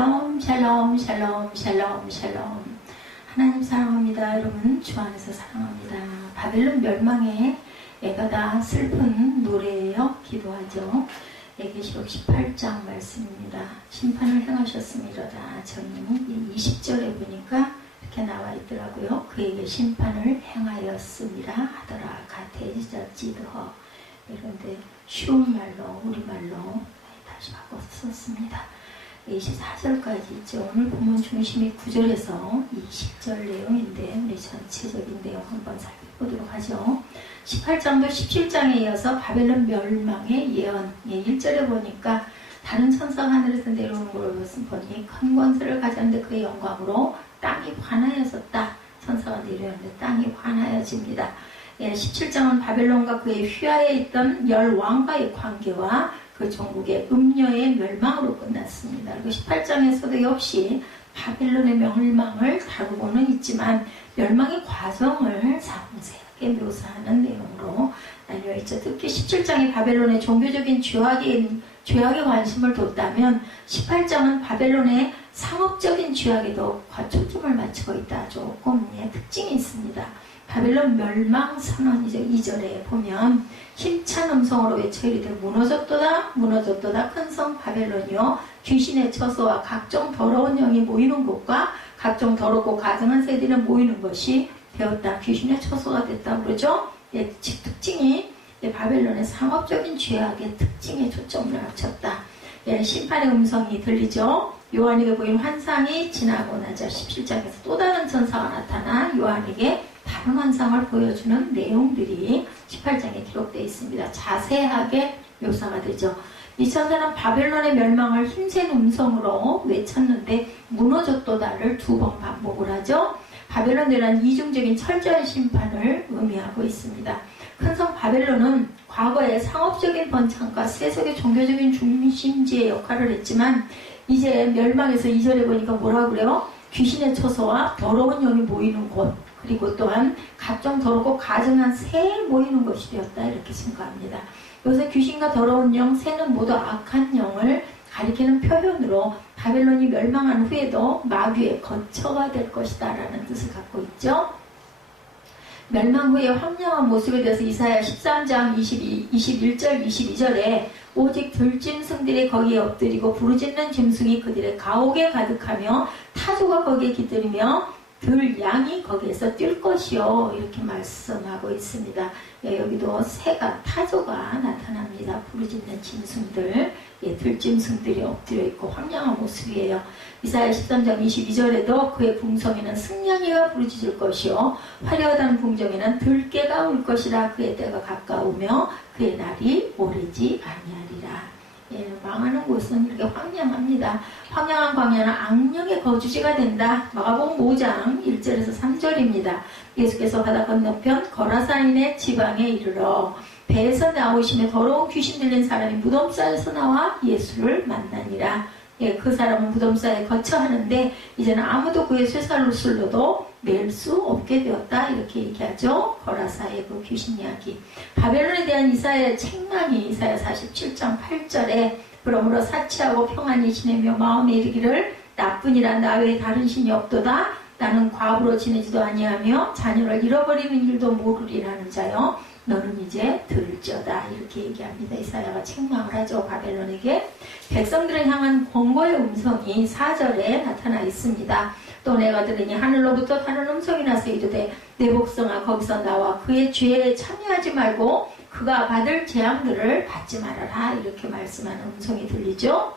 샬롬 샬롬 샬롬 샬롬. 하나님 사랑합니다. 여러분 주 안에서 사랑합니다. 바벨론 멸망의 애가다 슬픈 노래예요. 기도하죠. 에게시록 18장 말씀입니다. 심판을 행하셨음이로다. 저는 20절에 보니까 이렇게 나와 있더라고요. 그에게 심판을 행하였음이라 하더라. 가테지자찌드허. 이런데 쉬운 말로 우리말로 다시 바꿔 썼습니다. 24절까지 있죠. 오늘 본문 중심이 9절에서 20절 내용인데 우리 전체적인 내용 한번 살펴보도록 하죠. 18장도 17장에 이어서 바벨론 멸망의 예언. 1절에 보니까 다른 천사가 하늘에서 내려오는 걸 보니 큰 권세를 가졌는데 그의 영광으로 땅이 환하여졌다. 천사가 내려오는데 땅이 환하여집니다. 17장은 바벨론과 그의 휘하에 있던 10왕과의 관계와 그 종국의 음녀의 멸망으로 끝났습니다. 그리고 18장에서도 역시 바벨론의 멸망을 다루고는 있지만 멸망의 과정을 상세하게 묘사하는 내용으로 알려있죠. 특히 17장이 바벨론의 종교적인 죄악에 관심을 뒀다면 18장은 바벨론의 상업적인 죄악에 더 초점을 맞추고 있다. 조금 특징이 있습니다. 바벨론 멸망 선언이죠. 2절에 보면 힘찬 음성으로 외쳐 이르되 무너졌도다 무너졌도다 큰 성 바벨론이요 귀신의 처소와 각종 더러운 영이 모이는 곳과 각종 더럽고 가증한 새들이 모이는 것이 되었다. 귀신의 처소가 됐다 그러죠. 특징이 바벨론의 상업적인 죄악의 특징에 초점을 맞췄다. 심판의 음성이 들리죠. 요한에게 보인 환상이 지나고 나자 17장에서 또 다른 천사가 나타나 요한에게 다른 환상을 보여주는 내용들이 18장에 기록되어 있습니다. 자세하게 묘사가 되죠. 이 천사는 바벨론의 멸망을 힘센 음성으로 외쳤는데 무너졌도다를 2번 반복을 하죠. 바벨론 대란 이중적인 철저한 심판을 의미하고 있습니다. 큰 성 바벨론은 과거에 상업적인 번창과 세속의 종교적인 중심지의 역할을 했지만 이제 멸망에서 2절에 보니까 뭐라 그래요? 귀신의 처소와 더러운 영이 모이는 곳 그리고 또한 각종 더럽고 가증한 새 모이는 것이 되었다 이렇게 증거합니다. 요새 귀신과 더러운 영, 새는 모두 악한 영을 가리키는 표현으로 바벨론이 멸망한 후에도 마귀의 거처가 될 것이다 라는 뜻을 갖고 있죠. 멸망 후에 황량한 모습에 대해서 이사야 13장 21절 22절에 오직 들짐승들이 거기에 엎드리고 부르짖는 짐승이 그들의 가옥에 가득하며 타조가 거기에 깃들이며 들양이 거기에서 뛸 것이요 이렇게 말씀하고 있습니다. 여기도 새가 타조가 나타납니다. 부르짖는 짐승들, 들짐승들이 엎드려 있고 황량한 모습이에요. 이사야 13장 22절에도 그의 궁성에는 승냥이가 부르짖을 것이요 화려하다는 궁정에는 들깨가 올 것이라. 그의 때가 가까우며 그의 날이 오래지 아니하리라. 망하는 곳은 이렇게 황량합니다. 황량한 광야는 악령의 거주지가 된다. 마가복음 5장 1절에서 3절입니다. 예수께서 바다 건너편 거라사인의 지방에 이르러 배에서 나오시며 더러운 귀신 들린 사람이 무덤사에서 나와 예수를 만나니라. 그 사람은 무덤사에 거처하는데 이제는 아무도 그의 쇠살로슬로도 맬 수 없게 되었다. 이렇게 얘기하죠. 거라사의 그 귀신 이야기. 바벨론에 대한 이사야의 책망이 이사야 47장 8절에 그러므로 사치하고 평안히 지내며 마음에 이르기를 나뿐이라 나 외에 다른 신이 없도다. 나는 과부로 지내지도 아니하며 자녀를 잃어버리는 일도 모르리라는 자요. 너는 이제 들을지어다. 이렇게 얘기합니다. 이사야가 책망을 하죠. 바벨론에게. 백성들을 향한 권고의 음성이 4절에 나타나 있습니다. 또 내가 들으니 하늘로부터 다른 음성이 나서 이르되 내 복성아 거기서 나와 그의 죄에 참여하지 말고 그가 받을 재앙들을 받지 말아라. 이렇게 말씀하는 음성이 들리죠.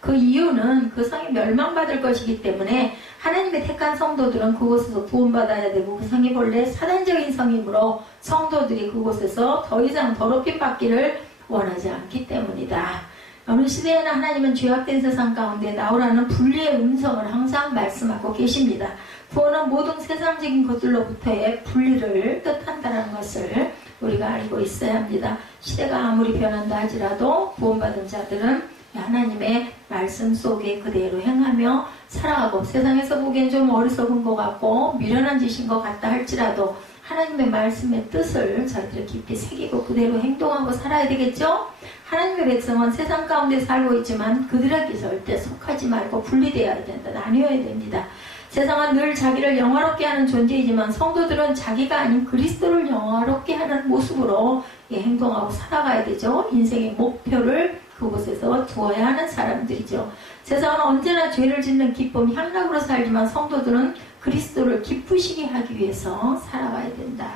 그 이유는 그 성이 멸망받을 것이기 때문에 하나님의 택한 성도들은 그곳에서 구원받아야 되고 그 성이 본래 사단적인 성이므로 성도들이 그곳에서 더 이상 더럽힘 받기를 원하지 않기 때문이다. 어느 시대에는 하나님은 죄악된 세상 가운데 나오라는 분리의 음성을 항상 말씀하고 계십니다. 구원은 모든 세상적인 것들로부터의 분리를 뜻한다는 것을 우리가 알고 있어야 합니다. 시대가 아무리 변한다 할지라도 구원받은 자들은 하나님의 말씀 속에 그대로 행하며 살아가고 세상에서 보기엔 좀 어리석은 것 같고 미련한 짓인 것 같다 할지라도 하나님의 말씀의 뜻을 저희들이 깊이 새기고 그대로 행동하고 살아야 되겠죠? 하나님의 백성은 세상 가운데 살고 있지만 그들에게 절대 속하지 말고 분리되어야 된다. 나뉘어야 됩니다. 세상은 늘 자기를 영화롭게 하는 존재이지만 성도들은 자기가 아닌 그리스도를 영화롭게 하는 모습으로 행동하고 살아가야 되죠. 인생의 목표를 그곳에서 두어야 하는 사람들이죠. 세상은 언제나 죄를 짓는 기쁨, 향락으로 살지만 성도들은 그리스도를 기쁘시게 하기 위해서 살아가야 된다.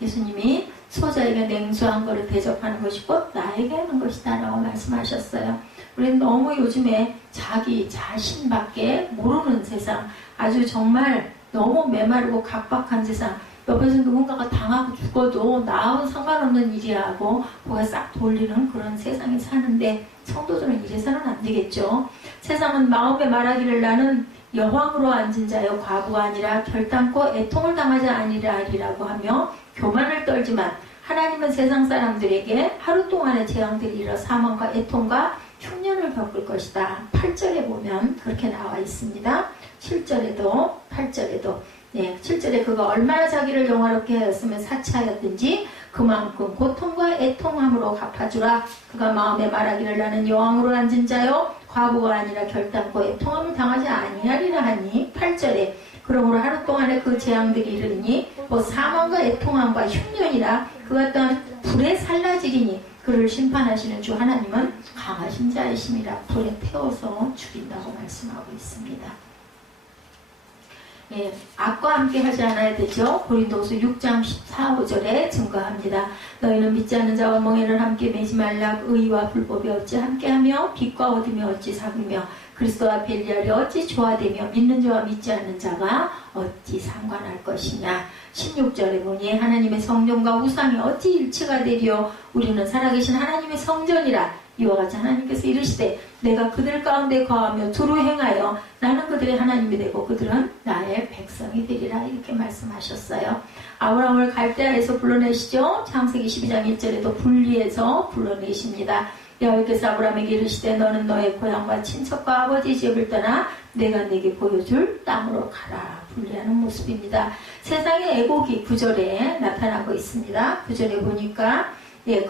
예수님이 소자에게 냉수한 것을 대접하는 것이 곧 나에게 하는 것이다 라고 말씀하셨어요. 우리는 너무 요즘에 자기 자신밖에 모르는 세상, 아주 정말 너무 메마르고 각박한 세상, 옆에서 누군가가 당하고 죽어도 나하고 상관없는 일이야 하고 고개 싹 돌리는 그런 세상에 사는데 성도들은 이래서는 안 되겠죠. 세상은 마음에 말하기를 나는 여왕으로 앉은 자여 과부가 아니라 결단코 애통을 당하지 아니라리라고 하며 교만을 떨지만 하나님은 세상 사람들에게 하루 동안의 재앙들이 일어 사망과 애통과 흉년을 겪을 것이다. 8절에 보면 그렇게 나와 있습니다. 7절에도 8절에도 7절에 그가 얼마나 자기를 영화롭게 하였으면 사치하였든지 그만큼 고통과 애통함으로 갚아주라. 그가 마음에 말하기를 나는 여왕으로 앉은 자요 과부가 아니라 결단코 애통함을 당하지 아니하리라 하니 8절에 그러므로 하루 동안에 그 재앙들이 이르니 뭐 사망과 애통함과 흉년이라 그가 또한 불에 살라지리니 그를 심판하시는 주 하나님은 강하신 자이심이라 불에 태워서 죽인다고 말씀하고 있습니다. 악과 함께 하지 않아야 되죠. 고린도후서 6장 14, 5절에 증거합니다. 너희는 믿지 않는 자와 멍에를 함께 매지 말라. 의와 불법이 어찌 함께하며 빛과 어둠이 어찌 사귀며 그리스도와 벨리알이 어찌 조화되며 믿는 자와 믿지 않는 자가 어찌 상관할 것이냐. 16절에 보니 하나님의 성전과 우상이 어찌 일치가 되리요. 우리는 살아계신 하나님의 성전이라. 이와 같이 하나님께서 이르시되 내가 그들 가운데 거하며 두루 행하여 나는 그들의 하나님이 되고 그들은 나의 백성이 되리라. 이렇게 말씀하셨어요. 아브라함을 갈대아에서 불러내시죠. 창세기 12장 1절에도 분리해서 불러내십니다. 여호와께서 아브라함에게 이르시되 너는 너의 고향과 친척과 아버지 집을 떠나 내가 네게 보여줄 땅으로 가라. 분리하는 모습입니다. 세상의 애곡이 9절에 나타나고 있습니다. 9절에 보니까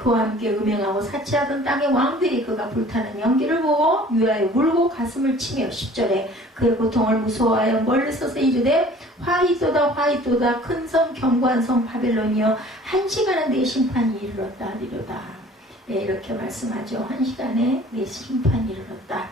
그와 함께 음행하고 사치하던 땅의 왕들이 그가 불타는 연기를 보고 유하여 울고 가슴을 치며 10절에 그의 고통을 무서워하여 멀리 서서 이르되 화이도다 화이도다 큰 성 견고한 성 바벨론이여 한 시간에 내 심판이 이르렀다 하리로다. 이렇게 말씀하죠. 한 시간에 내 심판이 이르렀다.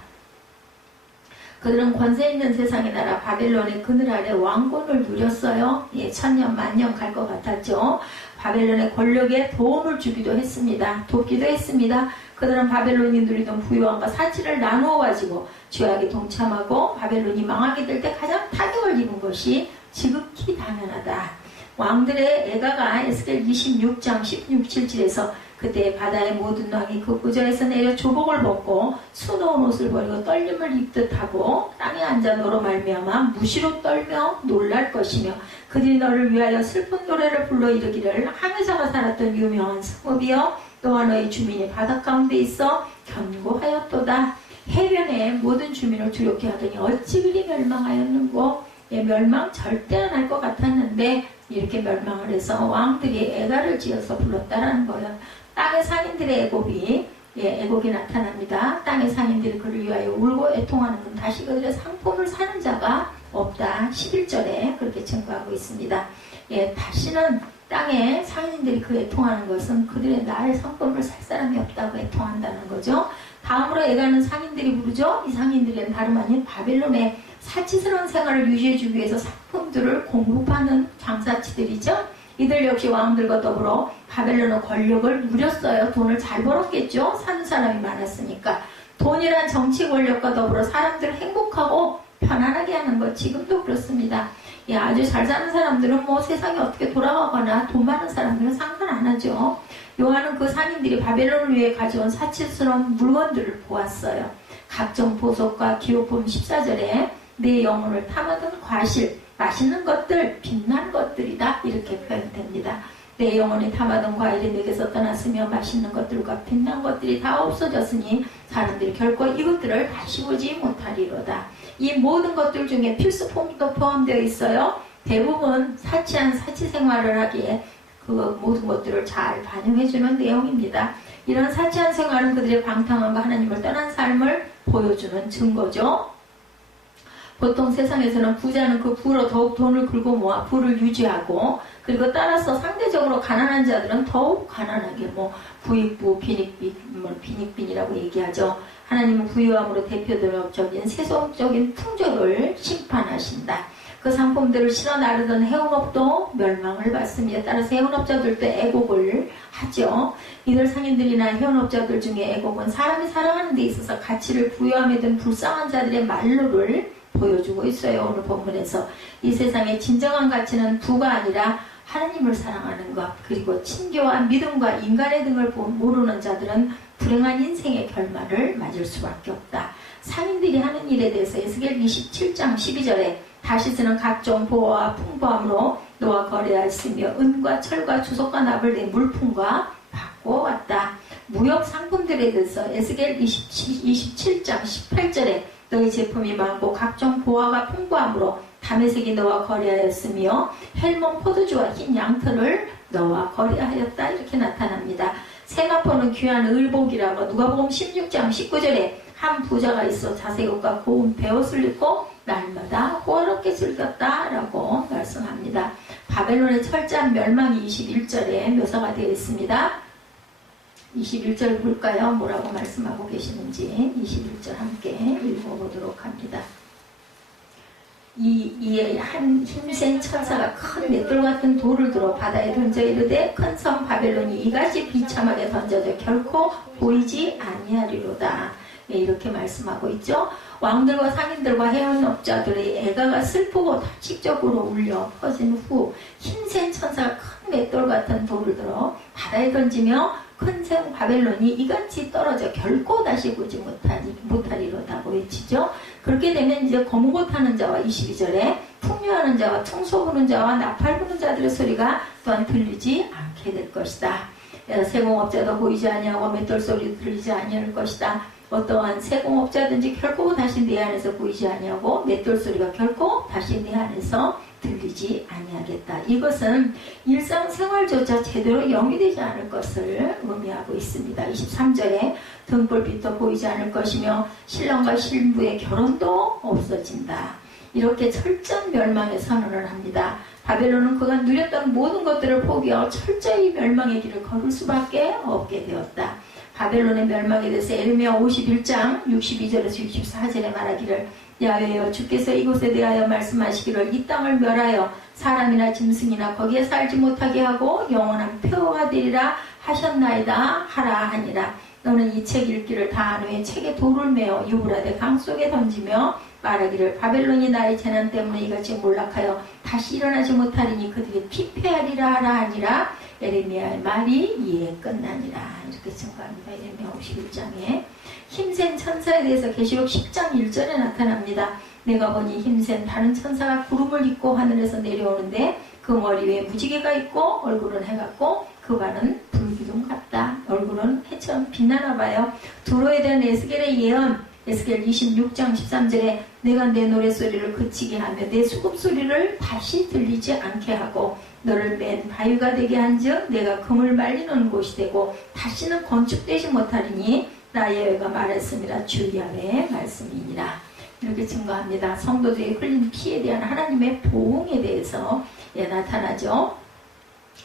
그들은 권세 있는 세상의 나라 바벨론의 그늘 아래 왕권을 누렸어요. 천년 만년 갈 것 같았죠. 바벨론의 권력에 도움을 주기도 했습니다. 돕기도 했습니다. 그들은 바벨론이 누리던 부유함과 사치를 나누어 가지고 죄악에 동참하고 바벨론이 망하게 될 때 가장 타격을 입은 것이 지극히 당연하다. 왕들의 애가가 에스겔 26장 16, 17절에서 그때 바다의 모든 왕이 그 구저에서 내려 조복을 벗고 수놓은 옷을 버리고 떨림을 입듯 하고 땅에 앉아 너로 말미암아 무시로 떨며 놀랄 것이며 그들이 너를 위하여 슬픈 노래를 불러 이르기를 항해자가 살았던 유명한 성읍이여 너와 너희 주민이 바닷 가운데 있어 견고하였도다. 해변의 모든 주민을 두렵게 하더니 어찌 그리 멸망하였는고. 멸망 절대 안 할 것 같았는데 이렇게 멸망을 해서 왕들이 애가를 지어서 불렀다라는 거예요. 땅의 상인들의 애곡이 나타납니다. 땅의 상인들이 그를 위하여 울고 애통하는 건 다시 그들의 상품을 사는 자가 없다. 11절에 그렇게 증거하고 있습니다. 다시는 땅의 상인들이 그 애통하는 것은 그들의 나의 상품을 살 사람이 없다고 애통한다는 거죠. 다음으로 애가는 상인들이 부르죠. 이 상인들은 다름 아닌 바벨론의 사치스러운 생활을 유지해주기 위해서 상품들을 공급하는 장사치들이죠. 이들 역시 왕들과 더불어 바벨론의 권력을 누렸어요. 돈을 잘 벌었겠죠. 사는 사람이 많았으니까. 돈이란 정치 권력과 더불어 사람들을 행복하고 편안하게 하는 것 지금도 그렇습니다. 아주 잘 사는 사람들은 세상이 어떻게 돌아가거나 돈 많은 사람들은 상관 안 하죠. 요한은 그 상인들이 바벨론을 위해 가져온 사치스러운 물건들을 보았어요. 각종 보석과 기호품 14절에 내 영혼을 탐하던 과실, 맛있는 것들, 빛난 것들이다. 이렇게 표현됩니다. 내 영혼이 탐하던 과일이 내게서 떠났으며 맛있는 것들과 빛난 것들이 다 없어졌으니 사람들이 결코 이것들을 다시 보지 못하리로다. 이 모든 것들 중에 필수품도 포함되어 있어요. 대부분 사치한 사치 생활을 하기에 그 모든 것들을 잘 반영해주는 내용입니다. 이런 사치한 생활은 그들의 방탕함과 하나님을 떠난 삶을 보여주는 증거죠. 보통 세상에서는 부자는 그 부로 더욱 돈을 긁어 모아 부를 유지하고, 그리고 따라서 상대적으로 가난한 자들은 더욱 가난하게 부익부, 빈익빈이라고 얘기하죠. 하나님은 부유함으로 대표적인 세속적인 풍조를 심판하신다. 그 상품들을 실어 나르던 해운업도 멸망을 받습니다. 따라서 해운업자들도 애곡을 하죠. 이들 상인들이나 해운업자들 중에 애곡은 사람이 살아가는 데 있어서 가치를 부여함에 든 불쌍한 자들의 말로를 보여주고 있어요. 오늘 본문에서 이 세상의 진정한 가치는 부가 아니라 하나님을 사랑하는 것, 그리고 친교와 믿음과 인간의 등을 모르는 자들은 불행한 인생의 결말을 맞을 수밖에 없다. 상인들이 하는 일에 대해서 에스겔 27장 12절에 다시스는 각종 보화와 풍부함으로 너와 거래하였으며 은과 철과 주석과 납을 내 물품과 바꿔왔다. 무역 상품들에 대해서 에스겔 27장 18절에 너희 제품이 많고 각종 보화가 풍부함으로 다메섹이 너와 거래하였으며 헬몬 포도주와 흰 양털을 너와 거래하였다. 이렇게 나타납니다. 세마포는 귀한 의복이라고 누가복음 16장 19절에 한 부자가 있어 자색옷과 고운 베옷을 입고 날마다 호화롭게 즐겼다라고 말씀합니다. 바벨론의 철저한 멸망이 21절에 묘사가 되어 있습니다. 21절 볼까요? 뭐라고 말씀하고 계시는지 21절 함께 읽어보도록 합니다. 이에 한 힘센 천사가 큰 맷돌 같은 돌을 들어 바다에 던져 이르되 큰 섬 바벨론이 이같이 비참하게 던져져 결코 보이지 아니하리로다. 이렇게 말씀하고 있죠. 왕들과 상인들과 해운업자들의 애가가 슬프고 다식적으로 울려 퍼진 후 힘센 천사가 큰 맷돌 같은 돌을 들어 바다에 던지며 큰 성 바벨론이 이같이 떨어져 결코 다시 보지 못하리로다고 외치죠. 그렇게 되면 이제 거무고 타는 자와 22절에 풍류하는 자와 퉁소 부는 자와 나팔 부는 자들의 소리가 또한 들리지 않게 될 것이다. 세공업자도 보이지 아니하고 맷돌 소리 들리지 아니할 것이다. 어떠한 세공업자든지 결코 다시 내 안에서 보이지 아니하고 맷돌 소리가 결코 다시 내 안에서 들리지 아니하겠다. 이것은 일상생활조차 제대로 영위되지 않을 것을 의미하고 있습니다. 23절에 등불빛도 보이지 않을 것이며 신랑과 신부의 결혼도 없어진다. 이렇게 철저한 멸망의 선언을 합니다. 바벨론은 그가 누렸던 모든 것들을 포기하고 철저히 멸망의 길을 걸을 수밖에 없게 되었다. 바벨론의 멸망에 대해서 에르미야 51장 62절에서 64절에 말하기를 야훼여 주께서 이곳에 대하여 말씀하시기를 이 땅을 멸하여 사람이나 짐승이나 거기에 살지 못하게 하고 영원한 표가 되리라 하셨나이다 하라 하니라. 너는 이 책 읽기를 다한 후에 책에 돌을 메어 유브라데 강 속에 던지며 말하기를 바벨론이 나의 재난 때문에 이같이 몰락하여 다시 일어나지 못하리니 그들이 피폐하리라 하라 하니라. 에레미야의 말이 이에 끝나니라. 이렇게 증거합니다. 에레미야 51장에 힘센 천사에 대해서 계시록 10장 1절에 나타납니다. 내가 보니 힘센 다른 천사가 구름을 입고 하늘에서 내려오는데 그 머리 위에 무지개가 있고 얼굴은 해 같고 그 발은 불기둥 같다. 얼굴은 해처럼 빛나나 봐요. 두로에 대한 에스겔의 예언 에스겔 26장 13절에 내가 내 노랫소리를 그치게 하며 내 수금소리를 다시 들리지 않게 하고 너를 맨 바위가 되게 한즉 내가 금을 말리는 곳이 되고 다시는 건축되지 못하리니 나 여호와가 말했습니다. 주 야훼의 말씀이니라. 이렇게 증거합니다. 성도들이 흘린 피에 대한 하나님의 보응에 대해서 나타나죠.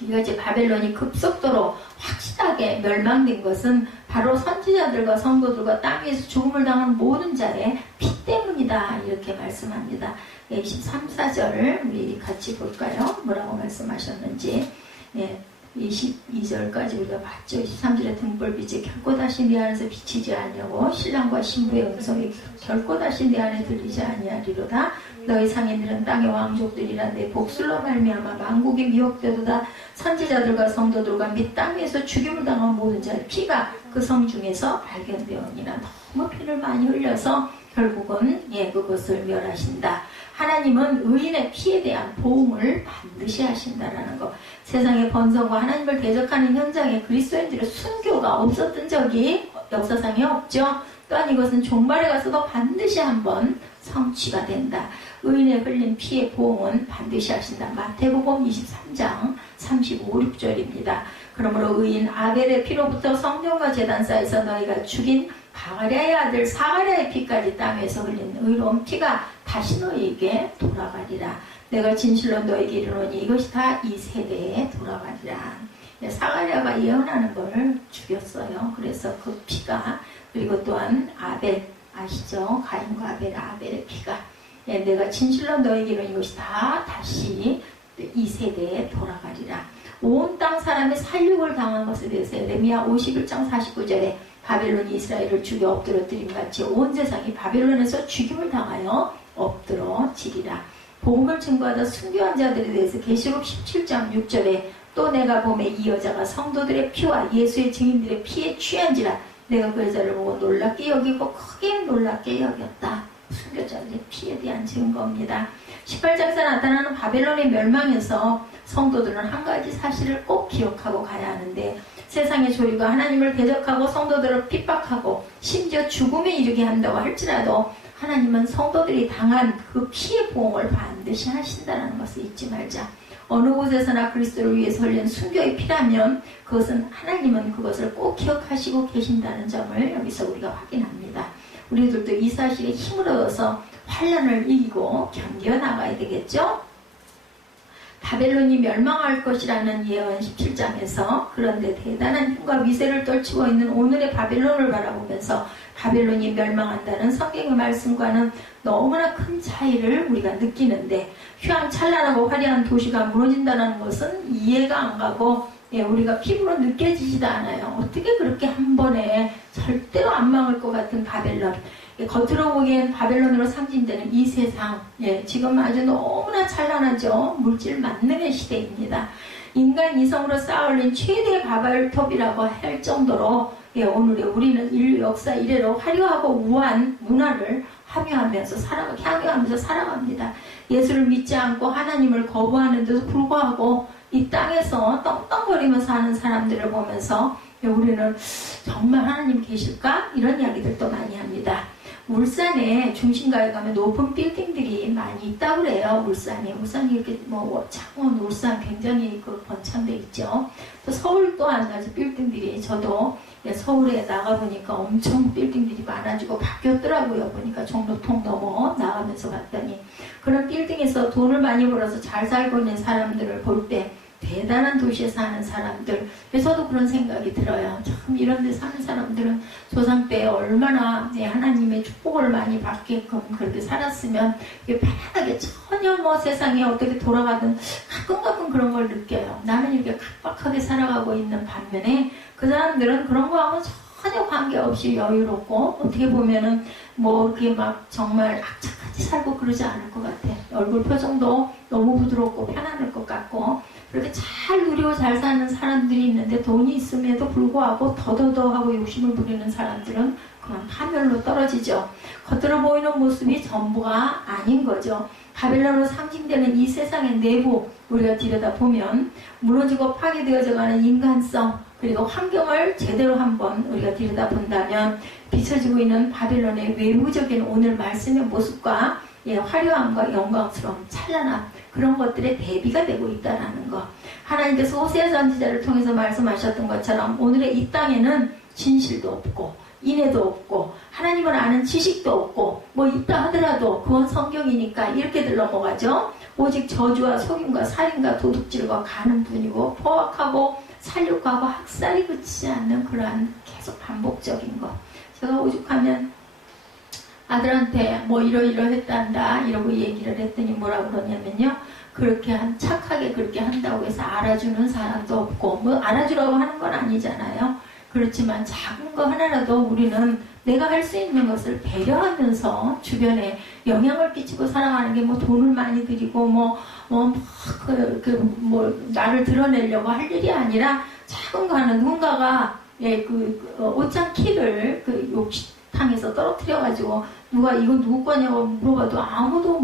이것이 바벨론이 급속도로 확실하게 멸망된 것은 바로 선지자들과 성도들과 땅 위에서 죽음을 당한 모든 자의 피 때문이다. 이렇게 말씀합니다. 23, 4절 우리 같이 볼까요? 뭐라고 말씀하셨는지. 22절까지 우리가 봤죠. 23절에 등불빛이 결코 다시 내 안에서 비치지 아니하고 신랑과 신부의 음성이 결코 다시 내 안에 들리지 아니하리로다. 너희 상인들은 땅의 왕족들이라 내 복술로 말미암아 만국이 미혹되도다. 선지자들과 성도들과 및 땅 위에서 죽임을 당한 모든 자의 피가 그 성 중에서 발견되었니라. 너무 피를 많이 흘려서 결국은 그것을 멸하신다. 하나님은 의인의 피에 대한 보응을 반드시 하신다라는 것. 세상의 번성과 하나님을 대적하는 현장에 그리스도인들의 순교가 없었던 적이 역사상에 없죠. 또한 이것은 종말에 가서도 반드시 한번 성취가 된다. 의인의 흘린 피의 보응은 반드시 하신다. 마태복음 23장 35, 6절입니다. 그러므로 의인 아벨의 피로부터 성전과 제단 사이에서 너희가 죽인 바가랴의 아들 사가랴의 피까지 땅에서 흘린 의로운 피가 다시 너희에게 돌아가리라. 내가 진실로 너희에게 이르노니 이것이 다 이 세대에 돌아가리라. 사가랴가 예언하는 걸 죽였어요. 그래서 그 피가, 그리고 또한 아벨 아시죠? 가인과 아벨의 피가, 내가 진실로 너희에게 이르노니 이것이 다 다시 이 세대에 돌아가리라. 온 땅 사람이 살육을 당한 것에 대해서 예레미야 51장 49절에 바벨론이 이스라엘을 죽여 엎드러뜨림 같이 온 세상이 바벨론에서 죽임을 당하여 엎드러지리라. 복음을 증거하다 순교한 자들에 대해서 계시록 17장 6절에 또 내가 보매 이 여자가 성도들의 피와 예수의 증인들의 피에 취한지라. 내가 그 여자를 보고 놀랍게 여기고 크게 놀랍게 여겼다. 순교자들의 피에 대한 증거입니다. 18장에서 나타나는 바벨론의 멸망에서 성도들은 한 가지 사실을 꼭 기억하고 가야 하는데, 세상의 조류가 하나님을 대적하고 성도들을 핍박하고 심지어 죽음에 이르게 한다고 할지라도 하나님은 성도들이 당한 그 피의 보응을 반드시 하신다는 것을 잊지 말자. 어느 곳에서나 그리스도를 위해서 흘린 순교의 피라면 그것은 하나님은 그것을 꼭 기억하시고 계신다는 점을 여기서 우리가 확인합니다. 우리들도 이 사실에 힘을 얻어서 환난을 이기고 견뎌나가야 되겠죠? 바벨론이 멸망할 것이라는 예언 17장에서 그런데 대단한 힘과 위세를 떨치고 있는 오늘의 바벨론을 바라보면서 바벨론이 멸망한다는 성경의 말씀과는 너무나 큰 차이를 우리가 느끼는데, 휘황찬란하고 화려한 도시가 무너진다는 것은 이해가 안 가고 우리가 피부로 느껴지지도 않아요. 어떻게 그렇게 한 번에 절대로 안 망할 것 같은 바벨론, 겉으로 보기엔 바벨론으로 상징되는 이 세상, 지금 아주 너무나 찬란하죠. 물질 만능의 시대입니다. 인간 이성으로 쌓아올린 최대의 바벨탑이라고 할 정도로 오늘의 우리는 인류 역사 이래로 화려하고 우아한 문화를 향유하면서 살아갑니다. 예수를 믿지 않고 하나님을 거부하는데도 불구하고 이 땅에서 떵떵거리면서 사는 사람들을 보면서 우리는 정말 하나님 계실까? 이런 이야기들도 많이 합니다. 울산에 중심가에 가면 높은 빌딩들이 많이 있다고 그래요. 울산이 이렇게 창원, 울산 굉장히 번창돼 있죠. 또 서울 또한 아주 빌딩들이, 저도 서울에 나가보니까 엄청 빌딩들이 많아지고 바뀌었더라고요. 보니까 종로통 넘어 나가면서 봤더니 그런 빌딩에서 돈을 많이 벌어서 잘 살고 있는 사람들을 볼 때 대단한 도시에 사는 사람들, 저도 그런 생각이 들어요. 참 이런 데 사는 사람들은 조상 때 얼마나 하나님의 축복을 많이 받게끔 그렇게 살았으면 편안하게 전혀 세상에 어떻게 돌아가든 가끔 그런 걸 느껴요. 나는 이렇게 각박하게 살아가고 있는 반면에 그 사람들은 그런 거하고 전혀 관계없이 여유롭고, 어떻게 보면은 그게 막 정말 악착같이 살고 그러지 않을 것 같아. 얼굴 표정도 너무 부드럽고 편안할 것 같고, 그렇게 잘 누리고 잘 사는 사람들이 있는데 돈이 있음에도 불구하고 더더더하고 욕심을 부리는 사람들은 그만 파멸로 떨어지죠. 겉으로 보이는 모습이 전부가 아닌 거죠. 바벨론으로 상징되는 이 세상의 내부, 우리가 들여다보면 무너지고 파괴되어져가는 인간성, 그리고 환경을 제대로 한번 우리가 들여다본다면 비춰지고 있는 바벨론의 외부적인 오늘 말씀의 모습과 화려함과 영광스러움, 찬란함, 그런 것들의 대비가 되고 있다는 것. 하나님께서 호세아 선지자를 통해서 말씀하셨던 것처럼 오늘의 이 땅에는 진실도 없고 인애도 없고 하나님을 아는 지식도 없고 있다 하더라도 그건 성경이니까 이렇게들 넘어가죠. 오직 저주와 속임과 살인과 도둑질과 가는 분이고 포악하고 살육하고 학살이 그치지 않는 그러한 계속 반복적인 것. 제가 오죽하면 아들한테 이러이러했단다 이러고 얘기를 했더니 뭐라고 그러냐면요, 그렇게 착하게 그렇게 한다고 해서 알아주는 사람도 없고, 알아주라고 하는 건 아니잖아요. 그렇지만 작은 거 하나라도 우리는 내가 할 수 있는 것을 배려하면서 주변에 영향을 끼치고 살아가는 게 돈을 많이 들이고 나를 드러내려고 할 일이 아니라, 작은 거 하나, 누군가가 옷장 키를 욕탕에서 떨어뜨려가지고 누가 이거 누구 거냐고 물어봐도 아무도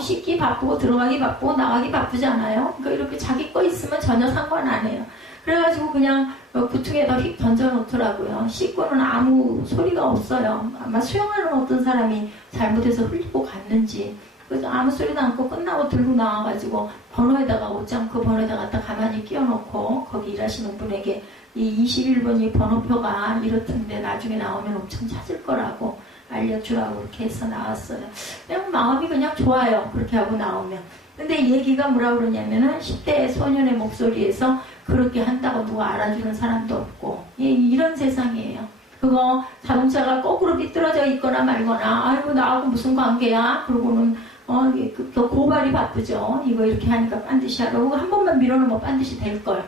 씻기 바쁘고 들어가기 바쁘고 나가기 바쁘잖아요. 그러니까 이렇게 자기 거 있으면 전혀 상관 안 해요. 그래가지고 그냥 구퉁에다 휙 던져놓더라고요. 씻고는 아무 소리가 없어요. 아마 수영하는 어떤 사람이 잘못해서 흘리고 갔는지. 그래서 아무 소리도 않고 끝나고 들고 나와가지고 번호에다가 옷장 그 번호에다 갖다 가만히 끼워놓고 거기 일하시는 분에게 이 21번이 번호표가 이렇던데 나중에 나오면 엄청 찾을 거라고 알려주라고 이렇게 해서 나왔어요. 그냥 마음이 그냥 좋아요. 그렇게 하고 나오면. 근데 얘기가 뭐라 그러냐면은 10대 소년의 목소리에서 그렇게 한다고 누가 알아주는 사람도 없고 이런 세상이에요. 그거 자동차가 거꾸로 삐뚤어져 있거나 말거나 아이고 나하고 무슨 관계야? 그러고는 그 고발이 바쁘죠. 이거 이렇게 하니까 반드시 하라고 한 번만 밀어놓으면 반드시 될걸.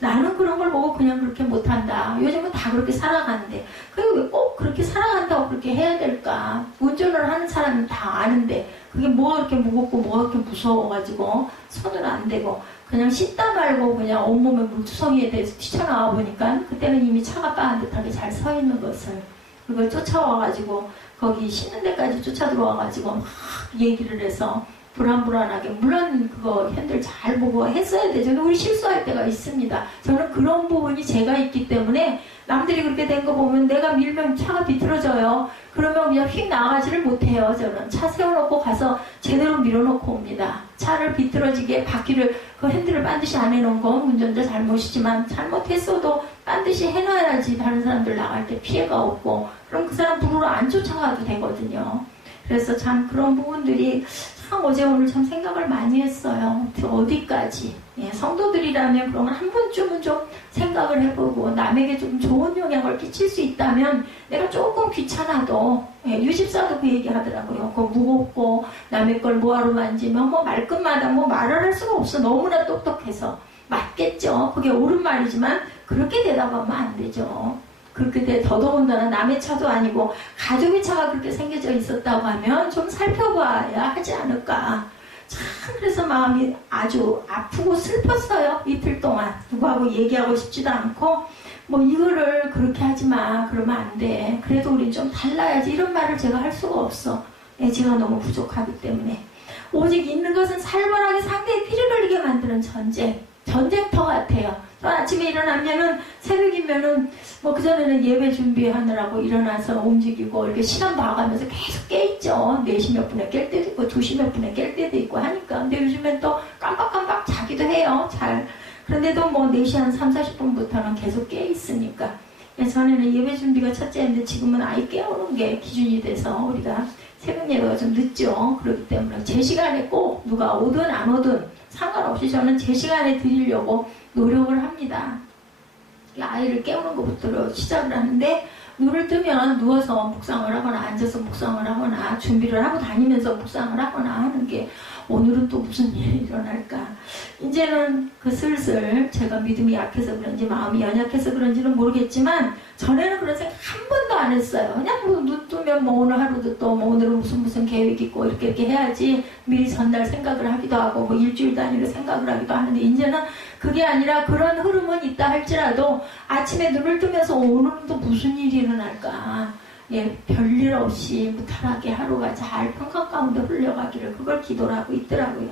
나는 그런 걸 보고 그냥 그렇게 못한다. 요즘은 다 그렇게 살아가는데 그게 왜 꼭 그렇게 살아간다고 그렇게 해야 될까? 운전을 하는 사람은 다 아는데 그게 뭐가 그렇게 무겁고 뭐가 그렇게 무서워가지고 손을 안 대고 그냥 씻다 말고 그냥 온몸에 물투성이에 대해서 튀쳐나와 보니까 그때는 이미 차가 빠한 듯하게 잘 서 있는 것을 그걸 쫓아와가지고 거기 씻는 데까지 쫓아 들어와가지고 막 얘기를 해서 불안불안하게 물론 그거 핸들 잘 보고 했어야 되죠. 우리 실수할 때가 있습니다. 저는 그런 부분이 제가 있기 때문에 남들이 그렇게 된 거 보면 내가 밀면 차가 비틀어져요. 그러면 그냥 휙 나가지를 못해요. 저는 차 세워놓고 가서 제대로 밀어놓고 옵니다. 차를 비틀어지게 바퀴를 그 핸들을 반드시 안 해놓은 건 운전자 잘못이지만 잘못했어도 반드시 해놔야지 다른 사람들 나갈 때 피해가 없고 그럼 그 사람 부르러 안 쫓아가도 되거든요. 그래서 참 그런 부분들이 참 어제 오늘 참 생각을 많이 했어요. 어디까지 성도들이라면 그런 걸 한 번쯤은 좀 생각을 해보고 남에게 좀 좋은 영향을 끼칠 수 있다면 내가 조금 귀찮아도 유집사도 그 얘기 하더라고요. 그거 무겁고 남의 걸 뭐하러 만지면 뭐 말끝마다 뭐 말을 할 수가 없어. 너무나 똑똑해서 맞겠죠. 그게 옳은 말이지만 그렇게 대답하면 안 되죠. 그렇게 더더군다나 남의 차도 아니고 가족의 차가 그렇게 생겨져 있었다고 하면 좀 살펴봐야 하지 않을까. 참 그래서 마음이 아주 아프고 슬펐어요. 이틀 동안 누구하고 얘기하고 싶지도 않고 뭐 이거를 그렇게 하지 마 그러면 안 돼. 그래도 우린 좀 달라야지 이런 말을 제가 할 수가 없어. 제가 너무 부족하기 때문에 오직 있는 것은 살벌하게 상대의 피를 흘리게 만드는 전쟁터 같아요. 또 아침에 일어나면은 새벽이면은 뭐 그전에는 예배 준비하느라고 일어나서 움직이고 이렇게 시간 봐가면서 계속 깨있죠. 4시 몇 분에 깰 때도 있고 2시 몇 분에 깰 때도 있고 하니까. 근데 요즘엔 또 깜빡깜빡 자기도 해요. 잘. 그런데도 뭐 4시 한 3, 40분부터는 계속 깨있으니까. 전에는 예배 준비가 첫째인데 지금은 아예 깨우는 게 기준이 돼서 우리가 새벽 예배가 좀 늦죠. 그렇기 때문에 제 시간에 꼭 누가 오든 안 오든 상관없이 저는 제 시간에 드리려고 노력을 합니다. 아이를 깨우는 것부터 시작을 하는데 눈을 뜨면 누워서 묵상을 하거나 앉아서 묵상을 하거나 준비를 하고 다니면서 묵상을 하거나 하는 게 오늘은 또 무슨 일이 일어날까. 이제는 그 슬슬 제가 믿음이 약해서 그런지 마음이 연약해서 그런지는 모르겠지만 전에는 그런 생각 한 번도 안 했어요. 그냥 뭐 눈 뜨면 뭐 오늘 하루도 또 뭐 오늘은 무슨 계획 있고 이렇게 해야지 미리 전날 생각을 하기도 하고 뭐 일주일 단위로 생각을 하기도 하는데 이제는 그게 아니라 그런 흐름은 있다 할지라도 아침에 눈을 뜨면서 오늘은 또 무슨 일이 일어날까. 별일 없이 무탈하게 하루가 잘 평강 가운데 흘러가기를 그걸 기도를 하고 있더라고요.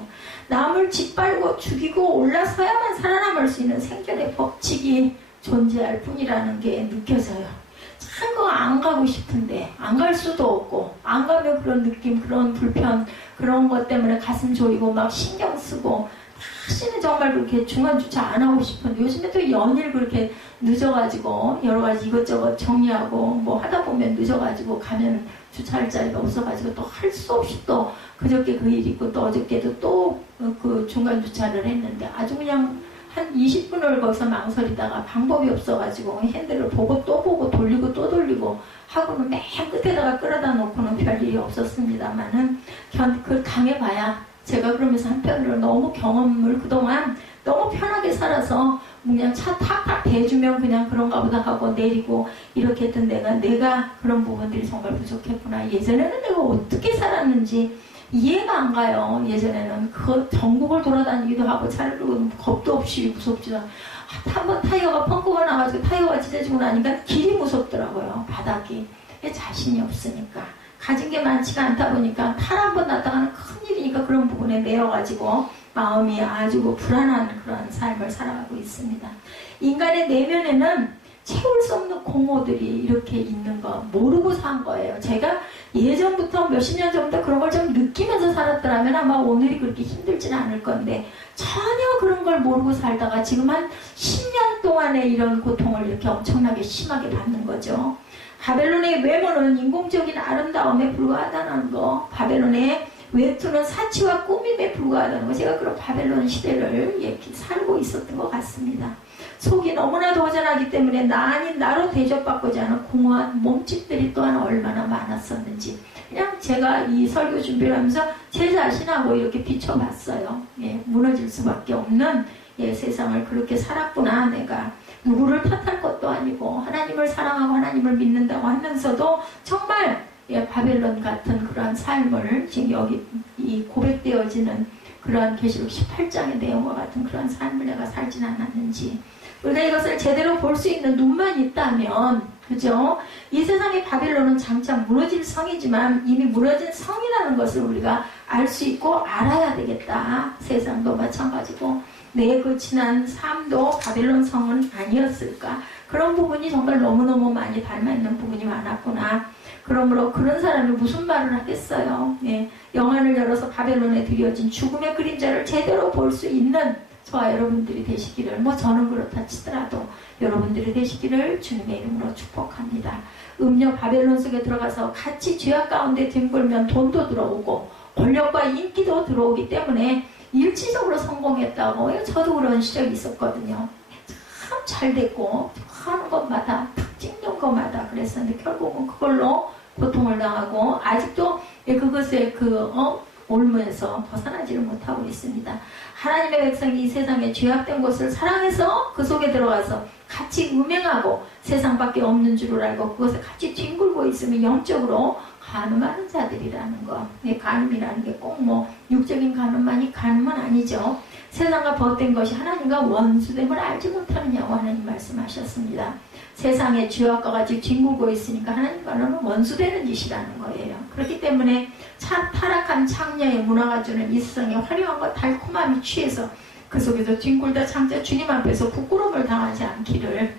남을 짓밟고 죽이고 올라서야만 살아남을 수 있는 생존의 법칙이 존재할 뿐이라는 게 느껴져요. 참 그거 안 가고 싶은데 안 갈 수도 없고 안 가면 그런 느낌, 그런 불편, 그런 것 때문에 가슴 졸이고 막 신경 쓰고 다시는 정말 그렇게 중간주차 안 하고 싶은데 요즘에 또 연일 그렇게 늦어가지고 여러 가지 이것저것 정리하고 뭐 하다 보면 늦어가지고 가면 주차할 자리가 없어가지고 또 할 수 없이 또 그저께 그 일 있고 또 어저께도 또 그 중간주차를 했는데 아주 그냥 한 20분을 거기서 망설이다가 방법이 없어가지고 핸들을 보고 또 보고 돌리고 또 돌리고 하고는 맨 끝에다가 끌어다 놓고는 별일이 없었습니다만은 그걸 당해봐야 제가 그러면서 한편으로 너무 경험을 그동안 너무 편하게 살아서 그냥 차 탁탁 대주면 그냥 그런가 보다 하고 내리고 이렇게 했던 내가 그런 부분들이 정말 부족했구나. 예전에는 내가 어떻게 살았는지 이해가 안 가요. 예전에는 그 전국을 돌아다니기도 하고 차를 끌고 겁도 없이 무섭지도 않고 한번 타이어가 펑크가 나가지고 타이어가 찢어지고 나니까 길이 무섭더라고요. 바닥이. 자신이 없으니까 가진 게 많지가 않다 보니까 탈 한 번 났다가는 큰일이니까 그런 부분에 매여가지고 마음이 아주 불안한 그런 삶을 살아가고 있습니다. 인간의 내면에는 채울 수 없는 공허들이 이렇게 있는 거 모르고 산 거예요. 제가 예전부터 몇십 년 전부터 그런 걸 좀 느끼면서 살았더라면 아마 오늘이 그렇게 힘들지는 않을 건데 전혀 그런 걸 모르고 살다가 지금 한 10년 동안의 이런 고통을 이렇게 엄청나게 심하게 받는 거죠. 바벨론의 외모는 인공적인 아름다움에 불과하다는 거, 바벨론의 외투는 사치와 꾸밈에 불과하다는 거, 제가 그런 바벨론 시대를 이렇게 살고 있었던 것 같습니다. 속이 너무나도 허전하기 때문에 나 아닌 나로 대접받고자 하는 공허한 몸짓들이 또한 얼마나 많았었는지 그냥 제가 이 설교 준비를 하면서 제 자신하고 이렇게 비춰봤어요. 예, 무너질 수밖에 없는 세상을 그렇게 살았구나. 내가 누구를 탓할 것도 아니고 하나님을 사랑하고 하나님을 믿는다고 하면서도 정말 바벨론 같은 그러한 삶을 지금 여기 이 고백되어지는 그러한 계시록 18장의 내용과 같은 그런 삶을 내가 살진 않았는지, 우리가 이것을 제대로 볼 수 있는 눈만 있다면, 그죠? 이 세상의 바벨론은 장차 무너질 성이지만 이미 무너진 성이라는 것을 우리가 알 수 있고 알아야 되겠다. 세상도 마찬가지고 내 그 지난 삶도 바벨론 성은 아니었을까? 그런 부분이 정말 너무너무 많이 닮아있는 부분이 많았구나. 그러므로 그런 사람이 무슨 말을 하겠어요. 예, 영안을 열어서 바벨론에 드려진 죽음의 그림자를 제대로 볼 수 있는 저와 여러분들이 되시기를, 저는 그렇다 치더라도 여러분들이 되시기를 주님의 이름으로 축복합니다. 음녀 바벨론 속에 들어가서 같이 죄악 가운데 뒹굴면 돈도 들어오고 권력과 인기도 들어오기 때문에 일시적으로 성공했다고, 저도 그런 시절이 있었거든요. 참 잘 됐고 하는 것마다 탁 찍는 것마다 그랬었는데 결국은 그걸로 고통을 당하고 아직도 그것에 올무에서 벗어나지를 못하고 있습니다. 하나님의 백성이 이 세상에 죄악된 것을 사랑해서 그 속에 들어가서 같이 음행하고 세상밖에 없는 줄을 알고 그것에 같이 뒹굴고 있으면 영적으로 간음하는 자들이라는 거. 간음이라는 게 꼭 육적인 간음만이 간음은 아니죠. 세상과 벗된 것이 하나님과 원수됨을 알지 못하느냐고 하나님 말씀하셨습니다. 세상에 죄악과 같이 뒹굴고 있으니까 하나님과는 원수되는 짓이라는 거예요. 그렇기 때문에 참 타락한 창녀의 문화가 주는 이 세상의 화려함과 달콤함이 취해서 그 속에서 뒹굴다 장차 주님 앞에서 부끄러움을 당하지 않기를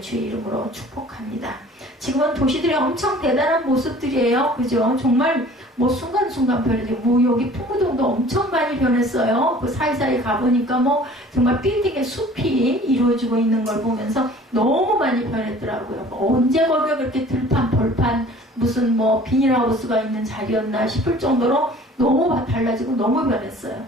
주의 이름으로 축복합니다. 지금은 도시들이 엄청 대단한 모습들이에요. 그죠? 정말 순간순간 변해요. 여기 풍무동도 엄청 많이 변했어요. 그 사이사이 가보니까 정말 빌딩의 숲이 이루어지고 있는 걸 보면서 너무 많이 변했더라고요. 언제 거기가 그렇게 들판, 벌판, 무슨 비닐하우스가 있는 자리였나 싶을 정도로 너무 달라지고 너무 변했어요.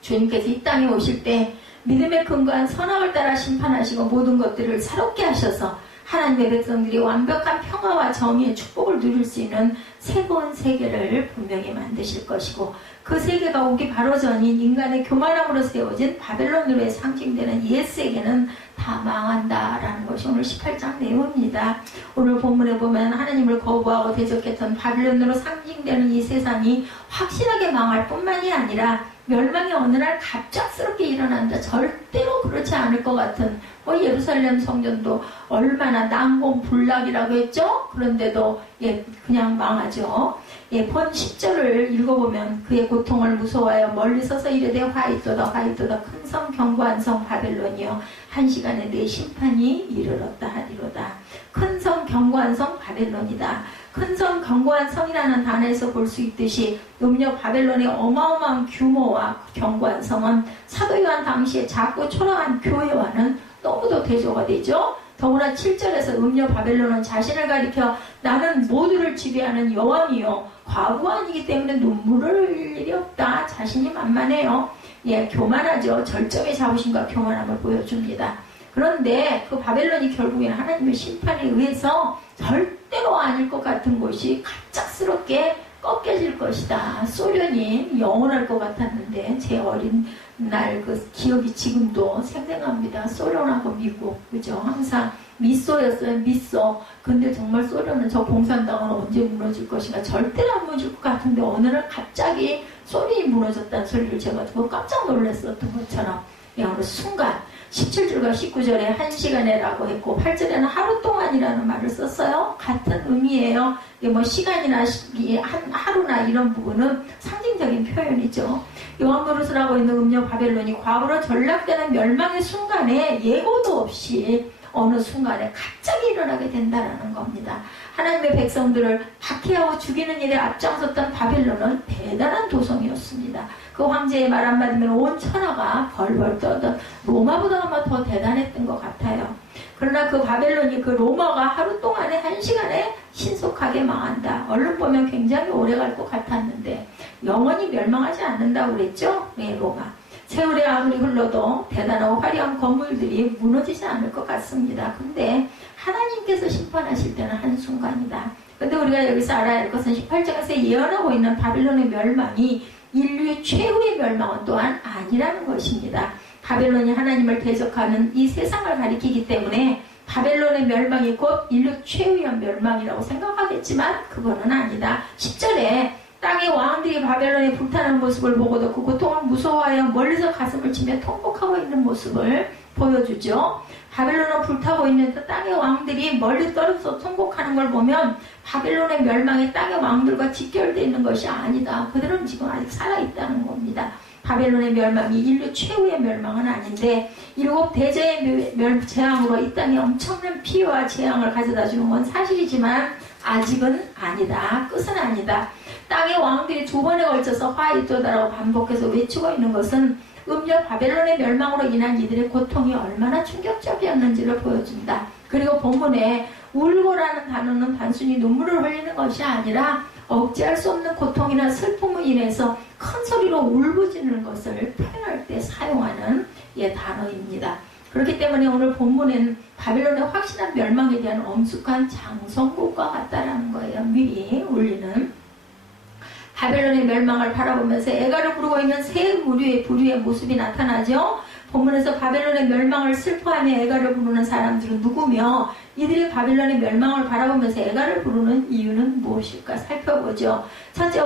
주님께서 이 땅에 오실 때 믿음에 근거한 선악을 따라 심판하시고 모든 것들을 새롭게 하셔서 하나님의 백성들이 완벽한 평화와 정의의 축복을 누릴 수 있는 새로운 세계를 분명히 만드실 것이고, 그 세계가 오기 바로 전인 인간의 교만함으로 세워진 바벨론으로의 상징되는 옛 세계는 다 망한다라는 것이 오늘 18장 내용입니다. 오늘 본문에 보면 하나님을 거부하고 대적했던 바벨론으로 상징되는 이 세상이 확실하게 망할 뿐만이 아니라 멸망이 어느 날 갑작스럽게 일어난다. 절대로 그렇지 않을 것 같은 예루살렘 성전도 얼마나 난공불락이라고 했죠? 그런데도 그냥 망하죠. 본 10절을 읽어보면 그의 고통을 무서워하여 멀리 서서 이르되 화이토다 화이토다 큰 성 견고한 성 바벨론이여 한 시간에 내 심판이 이르렀다 하리로다. 큰 성 견고한 성 바벨론이다. 큰 성 견고한 성이라는 단어에서 볼 수 있듯이 음녀 바벨론의 어마어마한 규모와 견고한 성은 사도 요한 당시에 작고 초라한 교회와는 너무도 대조가 되죠. 더구나 7절에서 음녀 바벨론은 자신을 가리켜 나는 모두를 지배하는 여왕이요 과부가 아니기 때문에 눈물을 흘릴 일이 없다. 자신이 만만해요. 교만하죠. 절정의 자부심과 교만함을 보여줍니다. 그런데 그 바벨론이 결국에는 하나님의 심판에 의해서 절대로 아닐 것 같은 곳이 갑작스럽게 꺾여질 것이다. 소련이 영원할 것 같았는데 제 어린 날 그 기억이 지금도 생생합니다. 소련하고 미국, 그죠? 항상 미소였어요. 미소. 근데 정말 소련은 저 공산당은 언제 무너질 것인가, 절대로 안 무너질 것 같은데 어느 날 갑자기 소련이 무너졌다는 소리를 제가 듣고 깜짝 놀랐었던 것처럼 어느 순간 17절과 19절에 1시간에라고 했고 8절에는 하루 동안이라는 말을 썼어요. 같은 의미예요. 뭐 시간이나 하루나 이런 부분은 상징적인 표현이죠. 요한노릇을 있는 음녀 바벨론이 과거로 전락되는 멸망의 순간에 예고도 없이 어느 순간에 갑자기 일어나게 된다라는 겁니다. 하나님의 백성들을 박해하고 죽이는 일에 앞장섰던 바벨론은 대단한 도성이었습니다. 그 황제의 말 한마디면 온 천하가 벌벌 떠던 로마보다 아마 더 대단했던 것 같아요. 그러나 그 바벨론이 그 로마가 하루 동안에 1시간에 신속하게 망한다. 얼른 보면 굉장히 오래 갈 것 같았는데 영원히 멸망하지 않는다고 그랬죠? 네, 로마. 세월이 아무리 흘러도 대단하고 화려한 건물들이 무너지지 않을 것 같습니다. 근데 하나님께서 심판하실 때는 한순간이다. 근데 우리가 여기서 알아야 할 것은 18장에서 예언하고 있는 바벨론의 멸망이 인류의 최후의 멸망은 또한 아니라는 것입니다. 바벨론이 하나님을 대적하는 이 세상을 가리키기 때문에 바벨론의 멸망이 곧 인류 최후의 멸망이라고 생각하겠지만 그거는 아니다. 10절에 땅의 왕들이 바벨론에 불타는 모습을 보고도 그 고통을 무서워하여 멀리서 가슴을 치며 통곡하고 있는 모습을 보여주죠. 바벨론은 불타고 있는 그 땅의 왕들이 멀리 떨어져서 통곡하는 걸 보면 바벨론의 멸망이 땅의 왕들과 직결되어 있는 것이 아니다. 그들은 지금 아직 살아있다는 겁니다. 바벨론의 멸망이 인류 최후의 멸망은 아닌데 7 대제의 재앙으로 이 땅에 엄청난 피해와 재앙을 가져다 주는 건 사실이지만 아직은 아니다. 끝은 아니다. 땅의 왕들이 2번에 걸쳐서 화이토다라고 반복해서 외치고 있는 것은 음녀 바벨론의 멸망으로 인한 이들의 고통이 얼마나 충격적이었는지를 보여준다. 그리고 본문에 울고라는 단어는 단순히 눈물을 흘리는 것이 아니라 억제할 수 없는 고통이나 슬픔으로 인해서 큰 소리로 울부짖는 것을 표현할 때 사용하는 단어입니다. 그렇기 때문에 오늘 본문에는 바벨론의 확실한 멸망에 대한 엄숙한 장성곡과 같다라는 거예요. 미리 울리는 바벨론의 멸망을 바라보면서 애가를 부르고 있는 세 무리의 부류의 모습이 나타나죠. 본문에서 바벨론의 멸망을 슬퍼하며 애가를 부르는 사람들은 누구며 이들이 바벨론의 멸망을 바라보면서 애가를 부르는 이유는 무엇일까 살펴보죠. 첫째,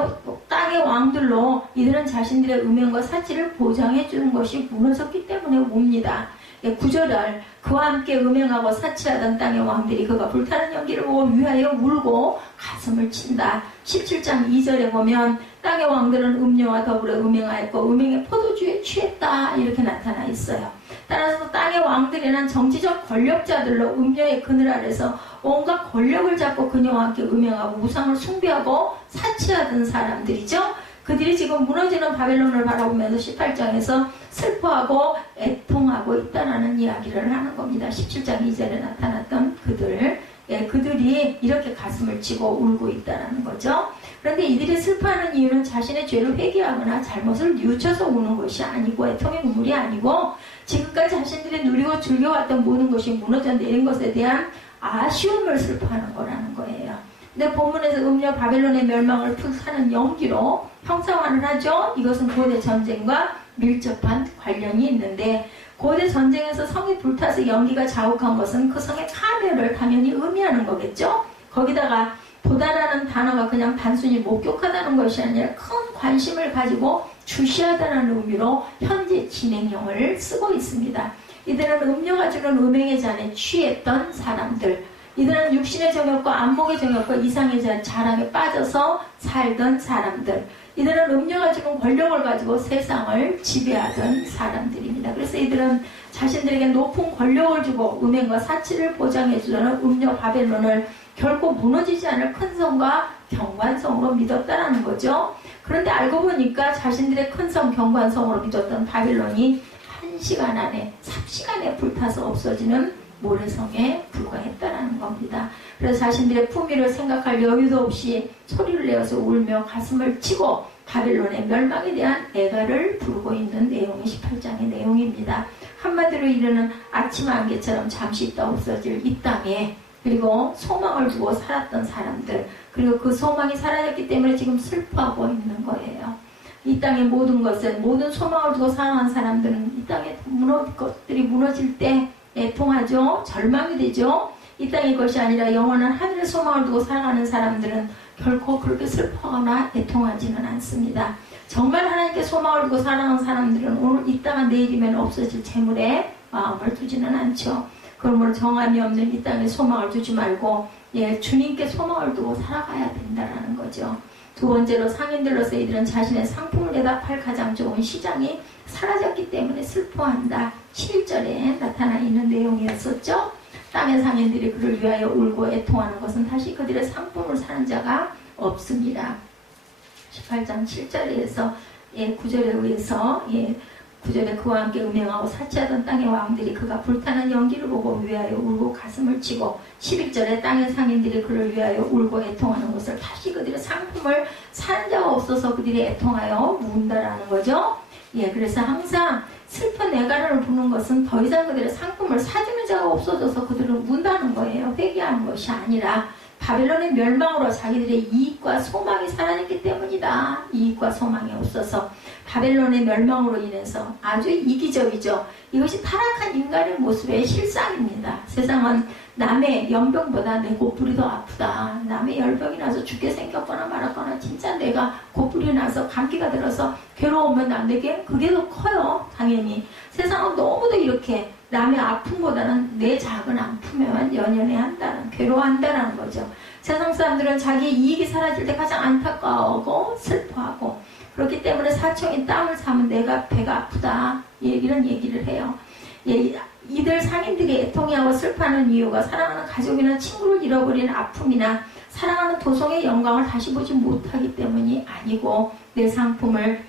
땅의 왕들로 이들은 자신들의 음행과 사치를 보장해 주는 것이 무너졌기 때문에 옵니다. 9절을 그와 함께 음행하고 사치하던 땅의 왕들이 그가 불타는 연기를 보고 위하여 울고 가슴을 친다. 17장 2절에 보면 땅의 왕들은 음료와 더불어 음행하였고 음행의 포도주에 취했다 이렇게 나타나 있어요. 따라서 땅의 왕들이란 정치적 권력자들로 음료의 그늘 아래서 온갖 권력을 잡고 그녀와 함께 음행하고 우상을 숭배하고 사치하던 사람들이죠. 그들이 지금 무너지는 바벨론을 바라보면서 18장에서 슬퍼하고 애통하고 있다라는 이야기를 하는 겁니다. 17장 2절에 나타났던 그들이 이렇게 가슴을 치고 울고 있다라는 거죠. 그런데 이들이 슬퍼하는 이유는 자신의 죄를 회개하거나 잘못을 뉘우쳐서 우는 것이 아니고 애통의 눈물이 아니고 지금까지 자신들이 누리고 즐겨왔던 모든 것이 무너져 내린 것에 대한 아쉬움을 슬퍼하는 거라는 거예요. 근데 본문에서 음녀 바벨론의 멸망을 풀사는 연기로 형상화를 하죠. 이것은 고대 전쟁과 밀접한 관련이 있는데 고대 전쟁에서 성이 불타서 연기가 자욱한 것은 그 성의 파멸을 당연히 의미하는 거겠죠. 거기다가 보다라는 단어가 그냥 단순히 목격하다는 것이 아니라 큰 관심을 가지고 주시하다는 의미로 현재 진행형을 쓰고 있습니다. 이들은 음녀가 주는 음행의 잔에 취했던 사람들, 이들은 육신의 정욕과 안목의 정욕과 이상의 자랑에 빠져서 살던 사람들, 이들은 음녀가 주는 권력을 가지고 세상을 지배하던 사람들입니다. 그래서 이들은 자신들에게 높은 권력을 주고 음행과 사치를 보장해주는 음녀 바벨론을 결코 무너지지 않을 큰 성과 경관성으로 믿었다는 거죠. 그런데 알고 보니까 자신들의 큰 성 경관성으로 믿었던 바벨론이 1시간 안에 3시간에 불타서 없어지는 모래성에 불과했다는 겁니다. 그래서 자신들의 품위를 생각할 여유도 없이 소리를 내어서 울며 가슴을 치고 바벨론의 멸망에 대한 애가를 부르고 있는 내용이 18장의 내용입니다. 한마디로 이르는 아침 안개처럼 잠시 있다 없어질 이 땅에, 그리고 소망을 두고 살았던 사람들, 그리고 그 소망이 사라졌기 때문에 지금 슬퍼하고 있는 거예요. 이 땅의 모든 것은, 모든 소망을 두고 살아간 사람들은 이 땅의 것들이 무너질 때 애통하죠. 절망이 되죠. 이 땅의 것이 아니라 영원한 하늘의 소망을 두고 살아가는 사람들은 결코 그렇게 슬퍼하거나 애통하지는 않습니다. 정말 하나님께 소망을 두고 사랑하는 사람들은 오늘 있다가 내일이면 없어질 재물에 마음을 두지는 않죠. 그러므로 정함이 없는 이 땅에 소망을 두지 말고 주님께 소망을 두고 살아가야 된다는 거죠. 두 번째로 상인들로서 이들은 자신의 상품을 내다 팔 가장 좋은 시장이 사라졌기 때문에 슬퍼한다. 11절에 나타나 있는 내용이었었죠. 땅의 상인들이 그를 위하여 울고 애통하는 것은 다시 그들의 상품을 사는 자가 없습니다. 18장 7절에서 9절에 의해서 9절에 그와 함께 음행하고 사치하던 땅의 왕들이 그가 불타는 연기를 보고 위하여 울고 가슴을 치고 11절에 땅의 상인들이 그를 위하여 울고 애통하는 것을 다시 그들의 상품을 사는 자가 없어서 그들이 애통하여 운다라는 거죠. 그래서 항상 슬픈 애가를 부는 것은 더 이상 그들의 상품을 사주는 자가 없어져서 그들은 운다는 거예요. 회개하는 것이 아니라 바벨론의 멸망으로 자기들의 이익과 소망이 사라졌기 때문이다. 이익과 소망이 없어서 바벨론의 멸망으로 인해서 아주 이기적이죠. 이것이 타락한 인간의 모습의 실상입니다. 세상은 남의 연병보다 내 곧불이 더 아프다. 남의 열병이 나서 죽게 생겼거나 말았거나 진짜 내가 곧불이 나서 감기가 들어서 괴로우면 남에게 그게 더 커요. 당연히 세상은 너무도 이렇게 남의 아픔보다는 내 작은 아픔에만 연연해한다는, 괴로워한다는 거죠. 세상 사람들은 자기 이익이 사라질 때 가장 안타까워하고 슬퍼하고, 그렇기 때문에 사청인 땅을 사면 내가 배가 아프다, 이런 얘기를 해요. 이들 상인들이 애통해하고 슬퍼하는 이유가 사랑하는 가족이나 친구를 잃어버린 아픔이나 사랑하는 도성의 영광을 다시 보지 못하기 때문이 아니고, 내 상품을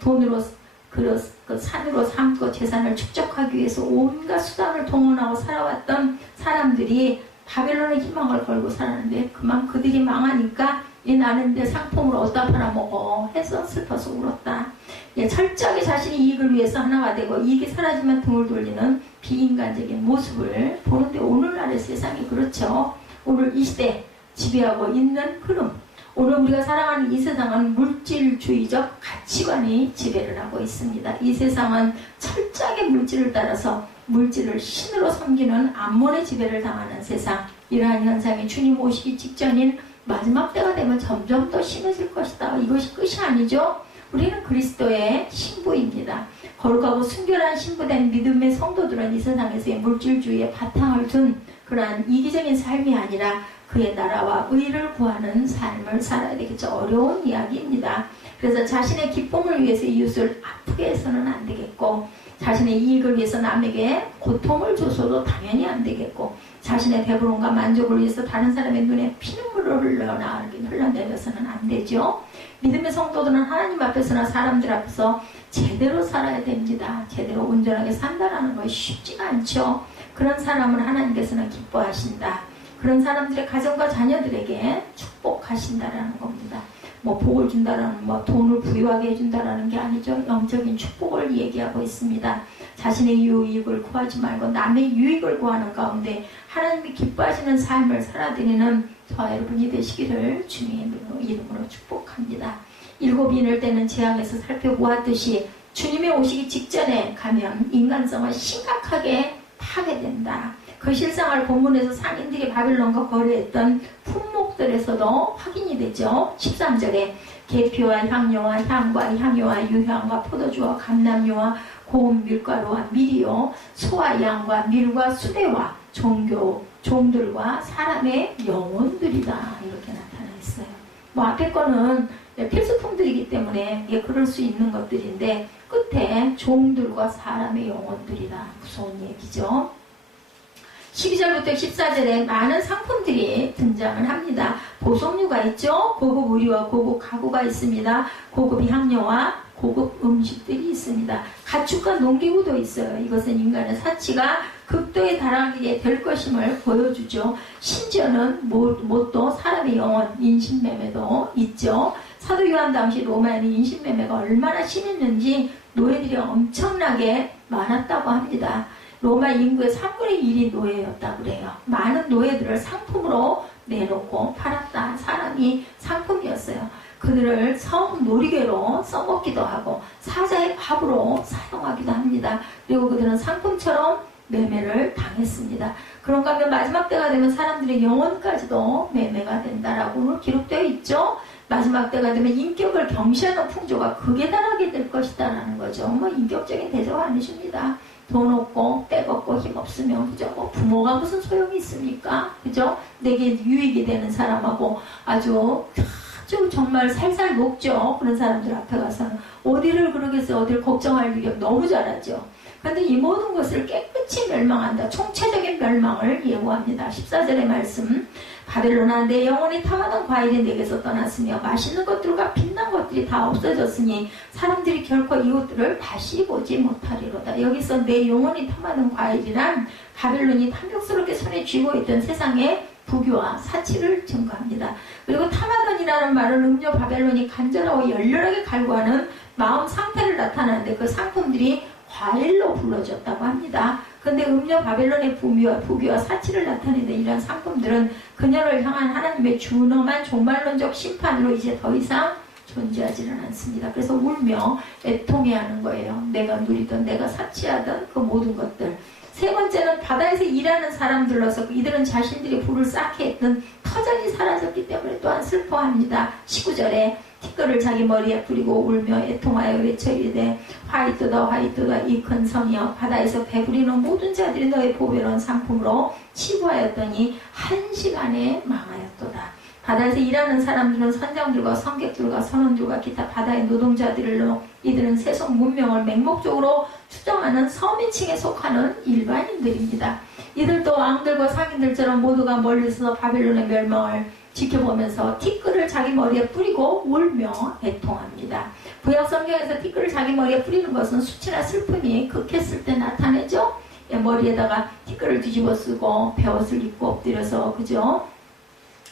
돈으로 그 산으로 삼고 재산을 축적하기 위해서 온갖 수단을 동원하고 살아왔던 사람들이 바벨론의 희망을 걸고 살았는데 그만 그들이 망하니까 나는 내 상품을 어디다 팔아먹어 해서 슬퍼서 울었다. 철저하게 자신의 이익을 위해서 하나가 되고 이익이 사라지면 등을 돌리는 비인간적인 모습을 보는데 오늘날의 세상이 그렇죠. 오늘 이 시대 지배하고 있는 흐름, 오늘 우리가 살아가는 이 세상은 물질주의적 가치관이 지배를 하고 있습니다. 이 세상은 철저하게 물질을 따라서 물질을 신으로 섬기는 암몬의 지배를 당하는 세상. 이러한 현상이 주님 오시기 직전인 마지막 때가 되면 점점 더 심해질 것이다. 이것이 끝이 아니죠. 우리는 그리스도의 신부입니다. 거룩하고 순결한 신부된 믿음의 성도들은 이 세상에서의 물질주의에 바탕을 둔 그러한 이기적인 삶이 아니라 그의 나라와 의를 구하는 삶을 살아야 되겠죠. 어려운 이야기입니다. 그래서 자신의 기쁨을 위해서 이웃을 아프게 해서는 안 되겠고, 자신의 이익을 위해서 남에게 고통을 줘서도 당연히 안 되겠고, 자신의 배부름과 만족을 위해서 다른 사람의 눈에 피눈물을 흘러내려서는 안 되죠. 믿음의 성도들은 하나님 앞에서나 사람들 앞에서 제대로 살아야 됩니다. 제대로 온전하게 산다는 것이 쉽지가 않죠. 그런 사람을 하나님께서는 기뻐하신다. 그런 사람들의 가정과 자녀들에게 축복하신다라는 겁니다. 복을 준다라는, 돈을 부유하게 해준다라는 게 아니죠. 영적인 축복을 얘기하고 있습니다. 자신의 유익을 구하지 말고 남의 유익을 구하는 가운데 하나님이 기뻐하시는 삶을 살아드리는 저와 여러분이 되시기를 주님의 이름으로 축복합니다. 7인을 떼는 재앙에서 살펴보았듯이 주님의 오시기 직전에 가면 인간성을 심각하게 파괴된다. 그 실상을 본문에서 상인들이 바벨론과 거래했던 품목들에서도 확인이 되죠. 13절에 계피와 향료와 향과 향료와 유향과 포도주와 감람유와 고운 밀가루와 밀이요 소와 양과 밀과 수레와 종들과 사람의 영혼들이다. 이렇게 나타나 있어요. 앞에 거는 필수품들이기 때문에 그럴 수 있는 것들인데 끝에 종들과 사람의 영혼들이다. 무서운 얘기죠. 12절부터 14절에 많은 상품들이 등장을 합니다. 보석류가 있죠. 고급 의류와 고급 가구가 있습니다. 고급 향료와 고급 음식들이 있습니다. 가축과 농기구도 있어요. 이것은 인간의 사치가 극도에 달하게 될 것임을 보여주죠. 심지어는 못도 사람의 영혼, 인신매매도 있죠. 사도 요한 당시 로마에는 인신매매가 얼마나 심했는지 노예들이 엄청나게 많았다고 합니다. 로마 인구의 3분의 1이 노예였다고 그래요. 많은 노예들을 상품으로 내놓고 팔았다. 사람이 상품이었어요. 그들을 성 놀이개로 써먹기도 하고 사자의 밥으로 사용하기도 합니다. 그리고 그들은 상품처럼 매매를 당했습니다. 그런가 하면 마지막 때가 되면 사람들의 영혼까지도 매매가 된다라고 오늘 기록되어 있죠. 마지막 때가 되면 인격을 경시하는 풍조가 극에 달하게 될 것이다 라는 거죠. 뭐 인격적인 대조가 아니십니다. 돈 없고 백 없고 힘 없으면 그죠? 뭐 부모가 무슨 소용이 있습니까? 그죠? 내게 유익이 되는 사람하고 아주 정말 살살 녹죠. 그런 사람들 앞에 가서는 어디를 그러겠어요. 어디를 걱정할 일이 너무 잘하죠. 그런데 이 모든 것을 깨끗이 멸망한다. 총체적인 멸망을 예고합니다. 14절의 말씀, 바벨론아 내 영혼이 탐하던 과일이 내게서 떠났으며 맛있는 것들과 빛난 것들이 다 없어졌으니 사람들이 결코 이것들을 다시 보지 못하리로다. 여기서 내 영혼이 탐하는 과일이란 바벨론이 탐욕스럽게 손에 쥐고 있던 세상의 부교와 사치를 증거합니다. 그리고 탐하던이라는 말은 음료 바벨론이 간절하고 열렬하게 갈구하는 마음 상태를 나타내는데 그 상품들이 과일로 불러졌다고 합니다. 근데 음료 바벨론의 부귀와 사치를 나타내는 이런 상품들은 그녀를 향한 하나님의 준엄한 종말론적 심판으로 이제 더 이상 존재하지는 않습니다. 그래서 울며 애통해하는 거예요. 내가 누리던 내가 사치하던 그 모든 것들. 세 번째는 바다에서 일하는 사람들로서 이들은 자신들이 불을 쌓게 했던 터전이 사라졌기 때문에 또한 슬퍼합니다. 19절에 티끌을 자기 머리에 뿌리고 울며 애통하여 외쳐 이르되 화이트다 화이트다 이 큰 성이여 바다에서 배부리는 모든 자들이 너의 보배로운 상품으로 치부하였더니 한 시간에 망하였도다. 바다에서 일하는 사람들은 선장들과 성객들과 선원들과 기타 바다의 노동자들로 이들은 세속 문명을 맹목적으로 추정하는 서민층에 속하는 일반인들입니다. 이들도 왕들과 상인들처럼 모두가 멀리서 바벨론의 멸망을 지켜보면서 티끌을 자기 머리에 뿌리고 울며 애통합니다. 구약 성경에서 티끌을 자기 머리에 뿌리는 것은 수치나 슬픔이 극했을 때 나타내죠. 머리에다가 티끌을 뒤집어 쓰고 베옷을 입고 엎드려서 그죠?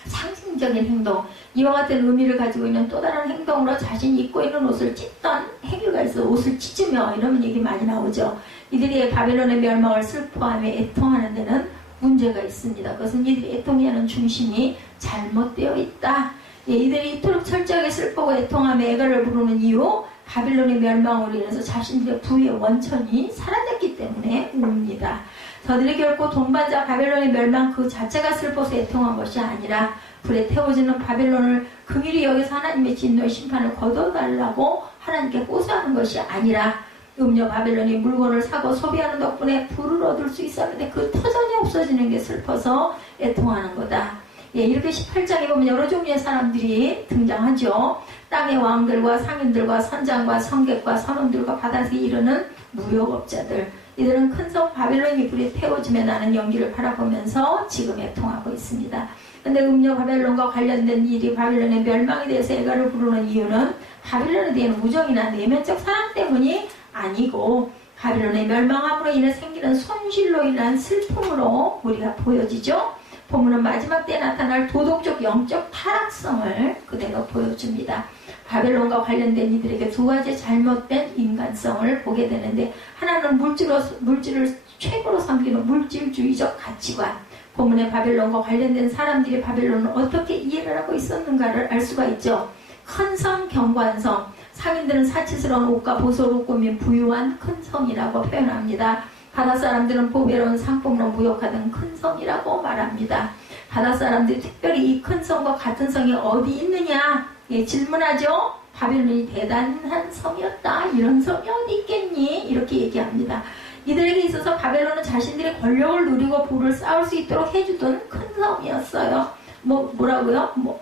상징적인 행동, 이와 같은 의미를 가지고 있는 또 다른 행동으로 자신이 입고 있는 옷을 찢던 행위가 있어 옷을 찢으며 이런 얘기 많이 나오죠. 이들이 바벨론의 멸망을 슬퍼하며 애통하는 데는 문제가 있습니다. 그것은 이들이 애통하는 중심이 잘못되어 있다. 이들이 이토록 철저하게 슬퍼하고 애통하며 애가를 부르는 이유, 바벨론의 멸망으로 인해서 자신들의 부의 원천이 사라졌기 때문에 웁니다. 저들이 결코 동반자 바벨론의 멸망 그 자체가 슬퍼서 애통한 것이 아니라 불에 태워지는 바벨론을 긍휼히 여기서 하나님의 진노의 심판을 거둬달라고 하나님께 호소하는 것이 아니라 음료 바벨론이 물건을 사고 소비하는 덕분에 부를 얻을 수 있었는데 그 터전이 없어지는 게 슬퍼서 애통하는 거다. 이렇게 18장에 보면 여러 종류의 사람들이 등장하죠. 땅의 왕들과 상인들과 선장과 성객과 선원들과 바다에서 이르는 무역업자들, 이들은 큰 성 바벨론이 불에 태워지며 나는 연기를 바라보면서 지금 애통하고 있습니다. 근데 음료 바벨론과 관련된 일이 바벨론의 멸망에 대해서 애가를 부르는 이유는 바벨론에 대한 우정이나 내면적 사랑 때문이 아니고 바벨론의 멸망함으로 인해 생기는 손실로 인한 슬픔으로 우리가 보여지죠. 본문은 마지막 때에 나타날 도덕적 영적 타락성을 그대로 보여줍니다. 바벨론과 관련된 이들에게 두 가지 잘못된 인간성을 보게 되는데, 하나는 물질을 최고로 섬기는 물질주의적 가치관. 본문의 바벨론과 관련된 사람들이 바벨론을 어떻게 이해를 하고 있었는가를 알 수가 있죠. 큰 성, 경관성. 상인들은 사치스러운 옷과 보석으로 꾸민 부유한 큰 성이라고 표현합니다. 바다 사람들은 보배로운 상품으로 무역하던 큰 성이라고 말합니다. 바다 사람들이 특별히 이 큰 성과 같은 성이 어디 있느냐? 질문하죠. 바벨론이 대단한 성이었다. 이런 성이 어디 있겠니? 이렇게 얘기합니다. 이들에게 있어서 바벨론은 자신들의 권력을 누리고 부를 쌓을 수 있도록 해주던 큰 성이었어요. 뭐라고요?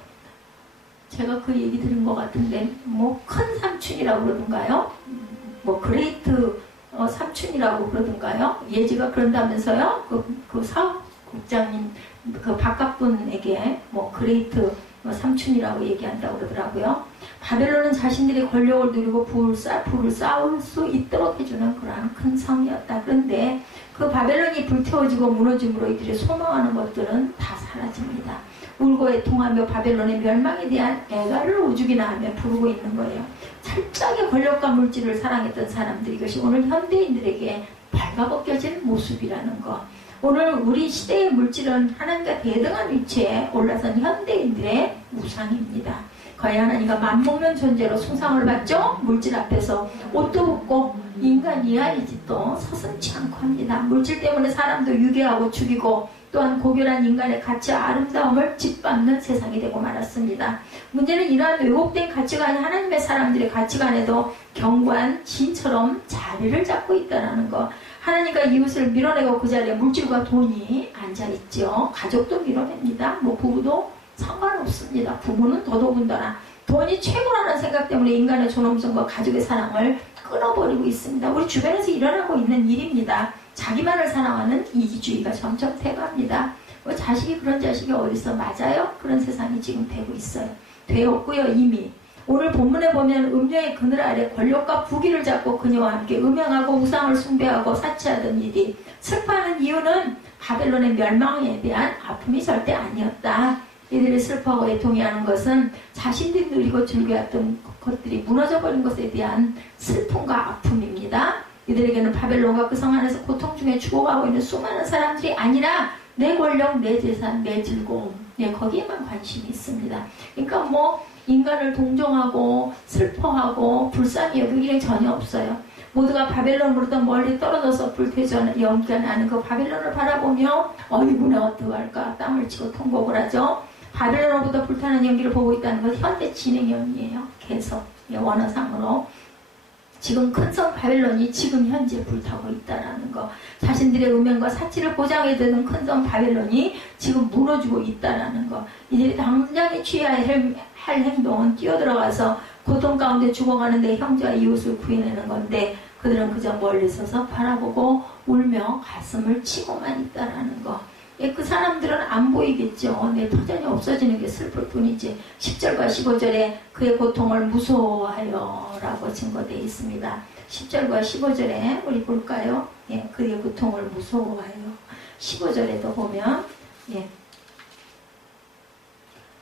제가 그 얘기 들은 것 같은데, 큰 삼촌이라고 그러던가요? 그레이트 삼촌이라고 그러던가요? 예지가 그런다면서요? 그 사업국장님, 그 바깥분에게 그레이트 삼촌이라고 얘기한다고 그러더라고요. 바벨론은 자신들이 권력을 누리고 부를 쌓을 수 있도록 해주는 그러한 큰 성이었다. 그런데 그 바벨론이 불태워지고 무너짐으로 이들이 소망하는 것들은 다 사라집니다. 울고 애통하며 바벨론의 멸망에 대한 애가를 오죽이나 하며 부르고 있는 거예요. 철저하게 권력과 물질을 사랑했던 사람들, 이것이 오늘 현대인들에게 발가벗겨진 모습이라는 것. 오늘 우리 시대의 물질은 하나님과 대등한 위치에 올라선 현대인들의 우상입니다. 거의 하나님과 맞먹는 존재로 숭상을 받죠. 물질 앞에서 옷도 벗고 인간이야이지 또 서슴지 않고 합니다. 물질 때문에 사람도 유괴하고 죽이고 또한 고결한 인간의 가치와 아름다움을 짓밟는 세상이 되고 말았습니다. 문제는 이러한 왜곡된 가치관이 하나님의 사람들의 가치관에도 견고한 진처럼 자리를 잡고 있다는 것. 하나님과 이웃을 밀어내고 그 자리에 물질과 돈이 앉아있죠. 가족도 밀어냅니다. 뭐 부부도 상관없습니다. 부부는 더더군다나 돈이 최고라는 생각 때문에 인간의 존엄성과 가족의 사랑을 끊어버리고 있습니다. 우리 주변에서 일어나고 있는 일입니다. 자기만을 사랑하는 이기주의가 점점 돼갑니다. 뭐 자식이 그런 자식이 어디서 맞아요? 그런 세상이 지금 되고 있어요. 되었고요 이미. 오늘 본문에 보면 음녀의 그늘 아래 권력과 부귀를 잡고 그녀와 함께 음행하고 우상을 숭배하고 사치하던 일이 슬퍼하는 이유는 바벨론의 멸망에 대한 아픔이 절대 아니었다. 이들이 슬퍼하고 애통해하는 것은 자신들이 누리고 즐겨왔던 것들이 무너져버린 것에 대한 슬픔과 아픔입니다. 이들에게는 바벨론과 그 성 안에서 고통 중에 죽어가고 있는 수많은 사람들이 아니라 내 권력, 내 재산, 내 즐거움, 거기에만 관심이 있습니다. 그러니까 뭐 인간을 동정하고 슬퍼하고 불쌍히 여기는 게 전혀 없어요. 모두가 바벨론으로부터 멀리 떨어져서 불쾌전 연기가 나는 그 바벨론을 바라보며 어이구나 어떡할까 땀을 치고 통곡을 하죠. 바벨론으로부터 불타는 연기를 보고 있다는 것은 현대 진행형이에요. 계속 원어상으로 지금 큰 성 바벨론이 지금 현재 불타고 있다는 거. 자신들의 음행과 사치를 보장해 두는 큰 성 바벨론이 지금 무너지고 있다는 거. 이들이 당장에 취해야 할 행동은 뛰어들어가서 고통 가운데 죽어가는데 형제와 이웃을 구해내는 건데 그들은 그저 멀리 서서 바라보고 울며 가슴을 치고만 있다는 거. 그 사람들은 안 보이겠죠. 내 터전이 없어지는 게 슬플 뿐이지. 10절과 15절에 그의 고통을 무서워하여 라고 증거되어 있습니다. 10절과 15절에 우리 볼까요? 그의 고통을 무서워하여. 15절에도 보면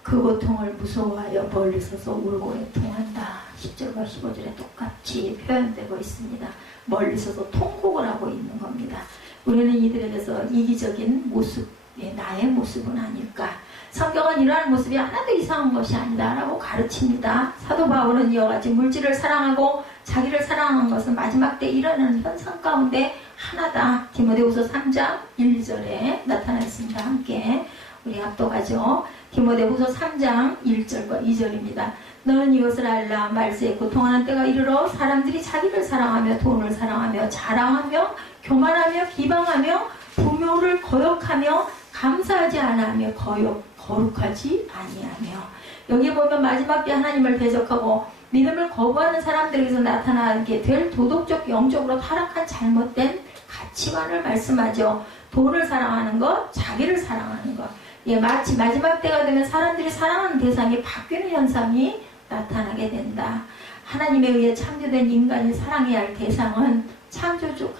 그 고통을 무서워하여 멀리 서서 울고 애통한다. 10절과 15절에 똑같이 표현되고 있습니다. 멀리 서서 통곡을 하고 있는 겁니다. 우리는 이들에게서 이기적인 모습, 나의 모습은 아닐까. 성경은 이러한 모습이 하나도 이상한 것이 아니다 라고 가르칩니다. 사도 바울은 이와 같이 물질을 사랑하고 자기를 사랑하는 것은 마지막 때 일어나는 현상 가운데 하나다. 디모데후서 3장 1절에 나타나 있습니다. 함께 우리 합독하죠. 디모데후서 3장 1절과 2절입니다. 너는 이것을 알라. 말세에 고통하는 때가 이르러 사람들이 자기를 사랑하며 돈을 사랑하며 자랑하며 교만하며 비방하며 부묘를 거역하며 감사하지 않으며 거룩하지 아니하며. 여기 보면 마지막 때 하나님을 대적하고 믿음을 거부하는 사람들에게서 나타나게 될 도덕적 영적으로 타락한 잘못된 가치관을 말씀하죠. 돈을 사랑하는 것, 자기를 사랑하는 것. 마치 마지막 때가 되면 사람들이 사랑하는 대상이 바뀌는 현상이 나타나게 된다. 하나님에 의해 창조된 인간이 사랑해야 할 대상은 창조주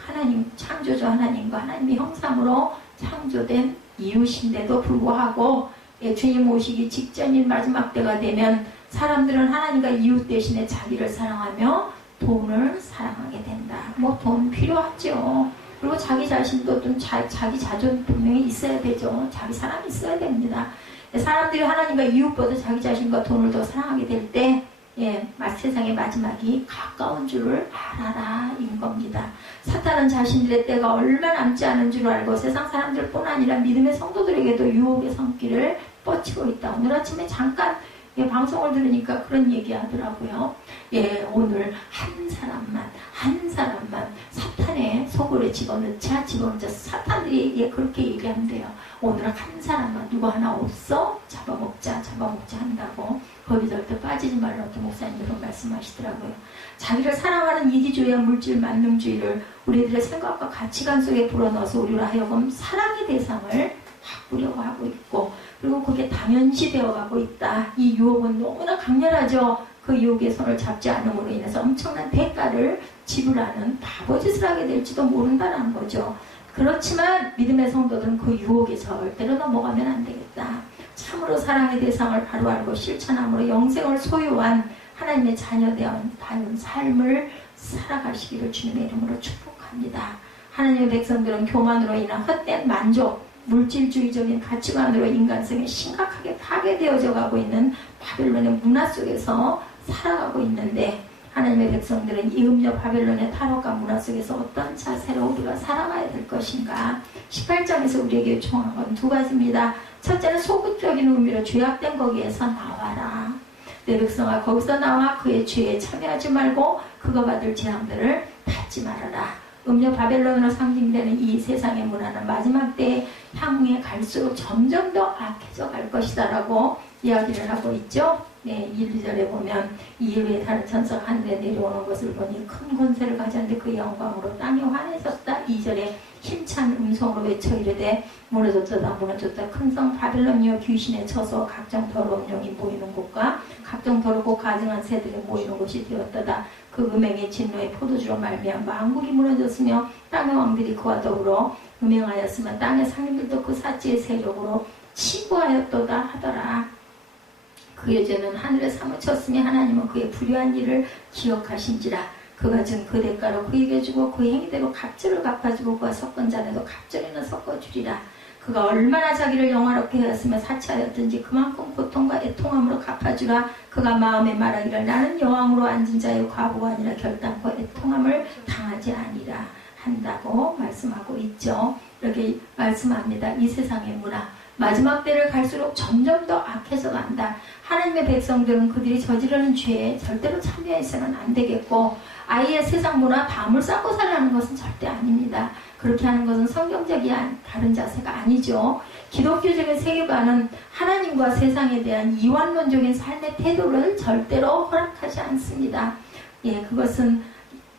하나님과 하나님의 형상으로 창조된 이웃인데도 불구하고 주님 오시기 직전인 마지막 때가 되면 사람들은 하나님과 이웃 대신에 자기를 사랑하며 돈을 사랑하게 된다. 뭐 돈 필요하죠. 그리고 자기 자신도 좀 자기 자존 분명히 있어야 되죠. 자기 사람이 있어야 됩니다. 사람들이 하나님과 이웃보다 자기 자신과 돈을 더 사랑하게 될 때 세상의 마지막이 가까운 줄을 알아라 인 겁니다. 사탄은 자신들의 때가 얼마 남지 않은 줄 알고 세상 사람들뿐 아니라 믿음의 성도들에게도 유혹의 손길을 뻗치고 있다. 오늘 아침에 잠깐 방송을 들으니까 그런 얘기 하더라고요. 오늘 한 사람만 사탄의 속으로 집어넣자 사탄들이 그렇게 얘기한대요. 오늘 한 사람만 누구 하나 없어? 잡아먹자 한다고. 거기 절대 빠지지 말라고 목사님들은 말씀하시더라고요. 자기를 사랑하는 이기주의와 물질 만능주의를 우리들의 생각과 가치관 속에 불어넣어서 우리로 하여금 사랑의 대상을 바꾸려고 하고 있고, 그리고 그게 당연시되어 가고 있다. 이 유혹은 너무나 강렬하죠. 그 유혹의 손을 잡지 않음으로 인해서 엄청난 대가를 지불하는 바보짓을 하게 될지도 모른다는 거죠. 그렇지만 믿음의 성도들은 그 유혹에 절대로 넘어가면 안 되겠다. 참으로 사랑의 대상을 바로 알고 실천함으로 영생을 소유한 하나님의 자녀되어 다른 삶을 살아가시기를 주님의 이름으로 축복합니다. 하나님의 백성들은 교만으로 인한 헛된 만족, 물질주의적인 가치관으로 인간성이 심각하게 파괴되어져 가고 있는 바벨론의 문화 속에서 살아가고 있는데, 하나님의 백성들은 이 음녀 바벨론의 탈옥과 문화 속에서 어떤 자세로 우리가 살아가야 될 것인가. 18장에서 우리에게 요청한 건 두 가지입니다. 첫째는 소극적인 의미로 죄악된 거기에서 나와라. 내 백성아, 거기서 나와 그의 죄에 참여하지 말고 그가 받을 재앙들을 받지 말아라. 음녀 바벨론으로 상징되는 이 세상의 문화는 마지막 때에 향후에 갈수록 점점 더 악해져 갈 것이다 라고 이야기를 하고 있죠. 네, 1, 2절에 보면 이일 후에 다른 천사가 하늘에 내려오는 것을 보니 큰 권세를 가졌는데 그 영광으로 땅이 환해졌다. 2절에 힘찬 음성으로 외쳐 이르되 무너졌다 무너졌다. 큰 성 바벨론이여 귀신에 쳐서 각종 더러운 영이 모이는 곳과 각종 더럽고 가증한 새들이 모이는 곳이 되었다다. 그 음행의 진노의 포도주로 말미암아 만국이 무너졌으며 땅의 왕들이 그와 더불어 음행하였으며 땅의 상인들도 그 사지의 세력으로 치부하였도다 하더라. 그의 죄는 하늘에 사무쳤으니 하나님은 그의 불의한 일을 기억하신지라. 그가 준 그 대가로 그에게 주고 그 행위대로 갑절을 갚아주고 그가 섞은 잔에도 갑절에는 섞어주리라. 그가 얼마나 자기를 영화롭게 하였으며 사치하였든지 그만큼 고통과 애통함으로 갚아주라. 그가 마음에 말하기를 나는 여왕으로 앉은 자의 과부가 아니라 결단코 애통함을 당하지 아니라 한다고 말씀하고 있죠. 이렇게 말씀합니다. 이 세상의 문화 마지막 때를 갈수록 점점 더 악해져 간다. 하나님의 백성들은 그들이 저지르는 죄에 절대로 참여해서는 안 되겠고, 아예 세상 문화 밤을 쌓고 살아가는 것은 절대 아닙니다. 그렇게 하는 것은 성경적이 다른 자세가 아니죠. 기독교적인 세계관은 하나님과 세상에 대한 이완론적인 삶의 태도를 절대로 허락하지 않습니다. 예, 그것은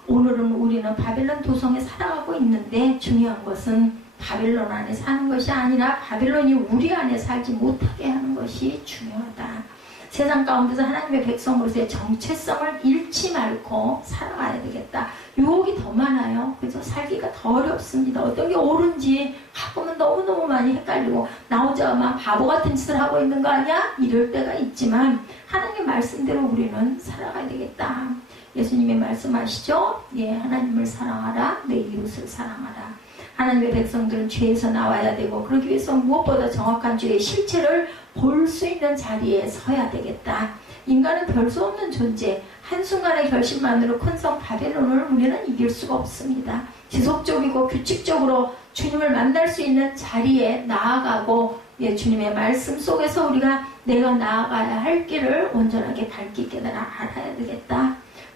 오늘은 우리는 바벨론 도성에 살아가고 있는데, 중요한 것은 바벨론 안에 사는 것이 아니라 바벨론이 우리 안에 살지 못하게 하는 것이 중요하다. 세상 가운데서 하나님의 백성으로서의 정체성을 잃지 말고 살아가야 되겠다. 유혹이 더 많아요. 그래서 살기가 더 어렵습니다. 어떤 게 옳은지 가끔은 너무너무 많이 헷갈리고 나오자마자 바보 같은 짓을 하고 있는 거 아니야? 이럴 때가 있지만 하나님의 말씀대로 우리는 살아가야 되겠다. 예수님의 말씀하시죠? 예, 하나님을 사랑하라. 내 이웃을 사랑하라. 하나님의 백성들은 죄에서 나와야 되고, 그러기 위해서 무엇보다 정확한 죄의 실체를 볼 수 있는 자리에 서야 되겠다. 인간은 별 수 없는 존재, 한순간의 결심만으로 큰 성 바벨론을 우리는 이길 수가 없습니다. 지속적이고 규칙적으로 주님을 만날 수 있는 자리에 나아가고, 예, 주님의 말씀 속에서 우리가 내가 나아가야 할 길을 온전하게 밝게 깨달아 알아야 되겠다.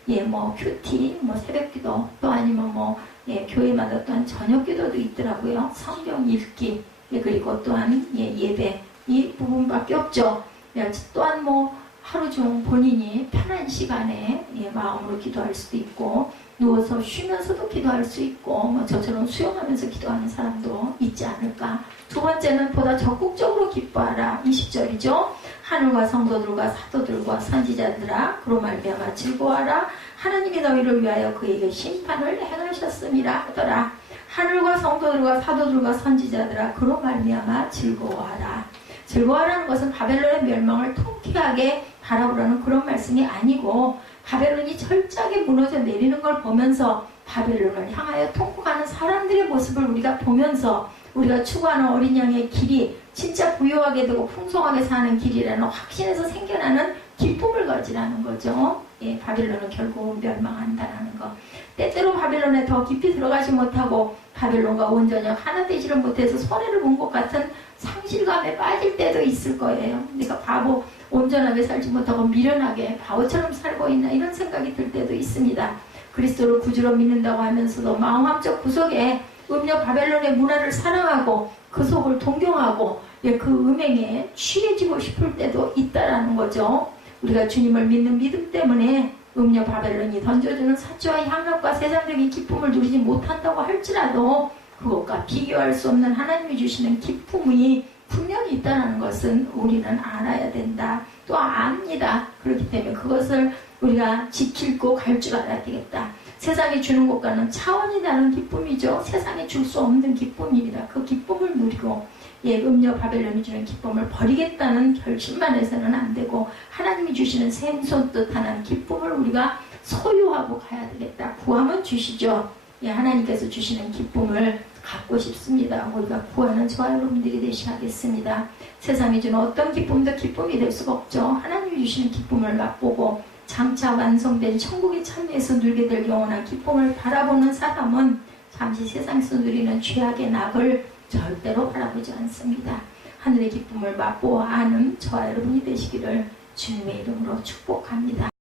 예, 뭐 큐티, 뭐 새벽기도, 또 아니면 예, 교회마다 또한 저녁기도도 있더라고요. 성경 읽기, 예, 그리고 또한 예배, 이 부분밖에 없죠. 예, 또한 하루 중 본인이 편한 시간에 마음으로 기도할 수도 있고, 누워서 쉬면서도 기도할 수 있고, 저처럼 수영하면서 기도하는 사람도 있지 않을까. 두 번째는 보다 적극적으로 기뻐하라. 20절이죠. 하늘과 성도들과 사도들과 선지자들아 그로 말미암아 즐거워하라. 하나님이 너희를 위하여 그에게 심판을 행하셨음이라 하더라. 하늘과 성도들과 사도들과 선지자들아 그로 말미암아 즐거워하라. 즐거워하라는 것은 바벨론의 멸망을 통쾌하게 바라보라는 그런 말씀이 아니고, 바벨론이 철저하게 무너져 내리는 걸 보면서 바벨론을 향하여 통곡하는 사람들의 모습을 우리가 보면서 우리가 추구하는 어린 양의 길이 진짜 부유하게 되고 풍성하게 사는 길이라는 확신에서 생겨나는 기쁨을 가지라는 거죠. 예, 바벨론은 결국 멸망한다는 거. 때때로 바벨론에 더 깊이 들어가지 못하고 바벨론과 온전히 하나 되지를 못해서 손해를 본 것 같은 상실감에 빠질 때도 있을 거예요. 내가 바보, 온전하게 살지 못하고 미련하게 바보처럼 살고 있나 이런 생각이 들 때도 있습니다. 그리스도를 구주로 믿는다고 하면서도 마음 한쪽 구석에 음녀 바벨론의 문화를 사랑하고 그 속을 동경하고 그 음행에 취해지고 싶을 때도 있다라는 거죠. 우리가 주님을 믿는 믿음 때문에 음녀 바벨론이 던져주는 사치와 향락과 세상적인 기쁨을 누리지 못한다고 할지라도 그것과 비교할 수 없는 하나님이 주시는 기쁨이 분명히 있다는 것은 우리는 알아야 된다. 또 압니다. 그렇기 때문에 그것을 우리가 지키고 갈 줄 알아야 되겠다. 세상이 주는 것과는 차원이 다른 기쁨이죠. 세상이 줄 수 없는 기쁨입니다. 그 기쁨을 누리고 음녀 바벨론이 주는 기쁨을 버리겠다는 결심만 해서는 안 되고 하나님이 주시는 샘솟듯한 기쁨을 우리가 소유하고 가야 되겠다. 구하면 주시죠. 예, 하나님께서 주시는 기쁨을 갖고 싶습니다. 우리가 구하는 저와 여러분들이 되시겠습니다. 세상이 주는 어떤 기쁨도 기쁨이 될 수가 없죠. 하나님이 주시는 기쁨을 맛보고 장차 완성된 천국에 참여해서 누리게 될 영원한 기쁨을 바라보는 사람은 잠시 세상에서 누리는 죄악의 낙을 절대로 바라보지 않습니다. 하늘의 기쁨을 맛보아 아는 저와 여러분이 되시기를 주님의 이름으로 축복합니다.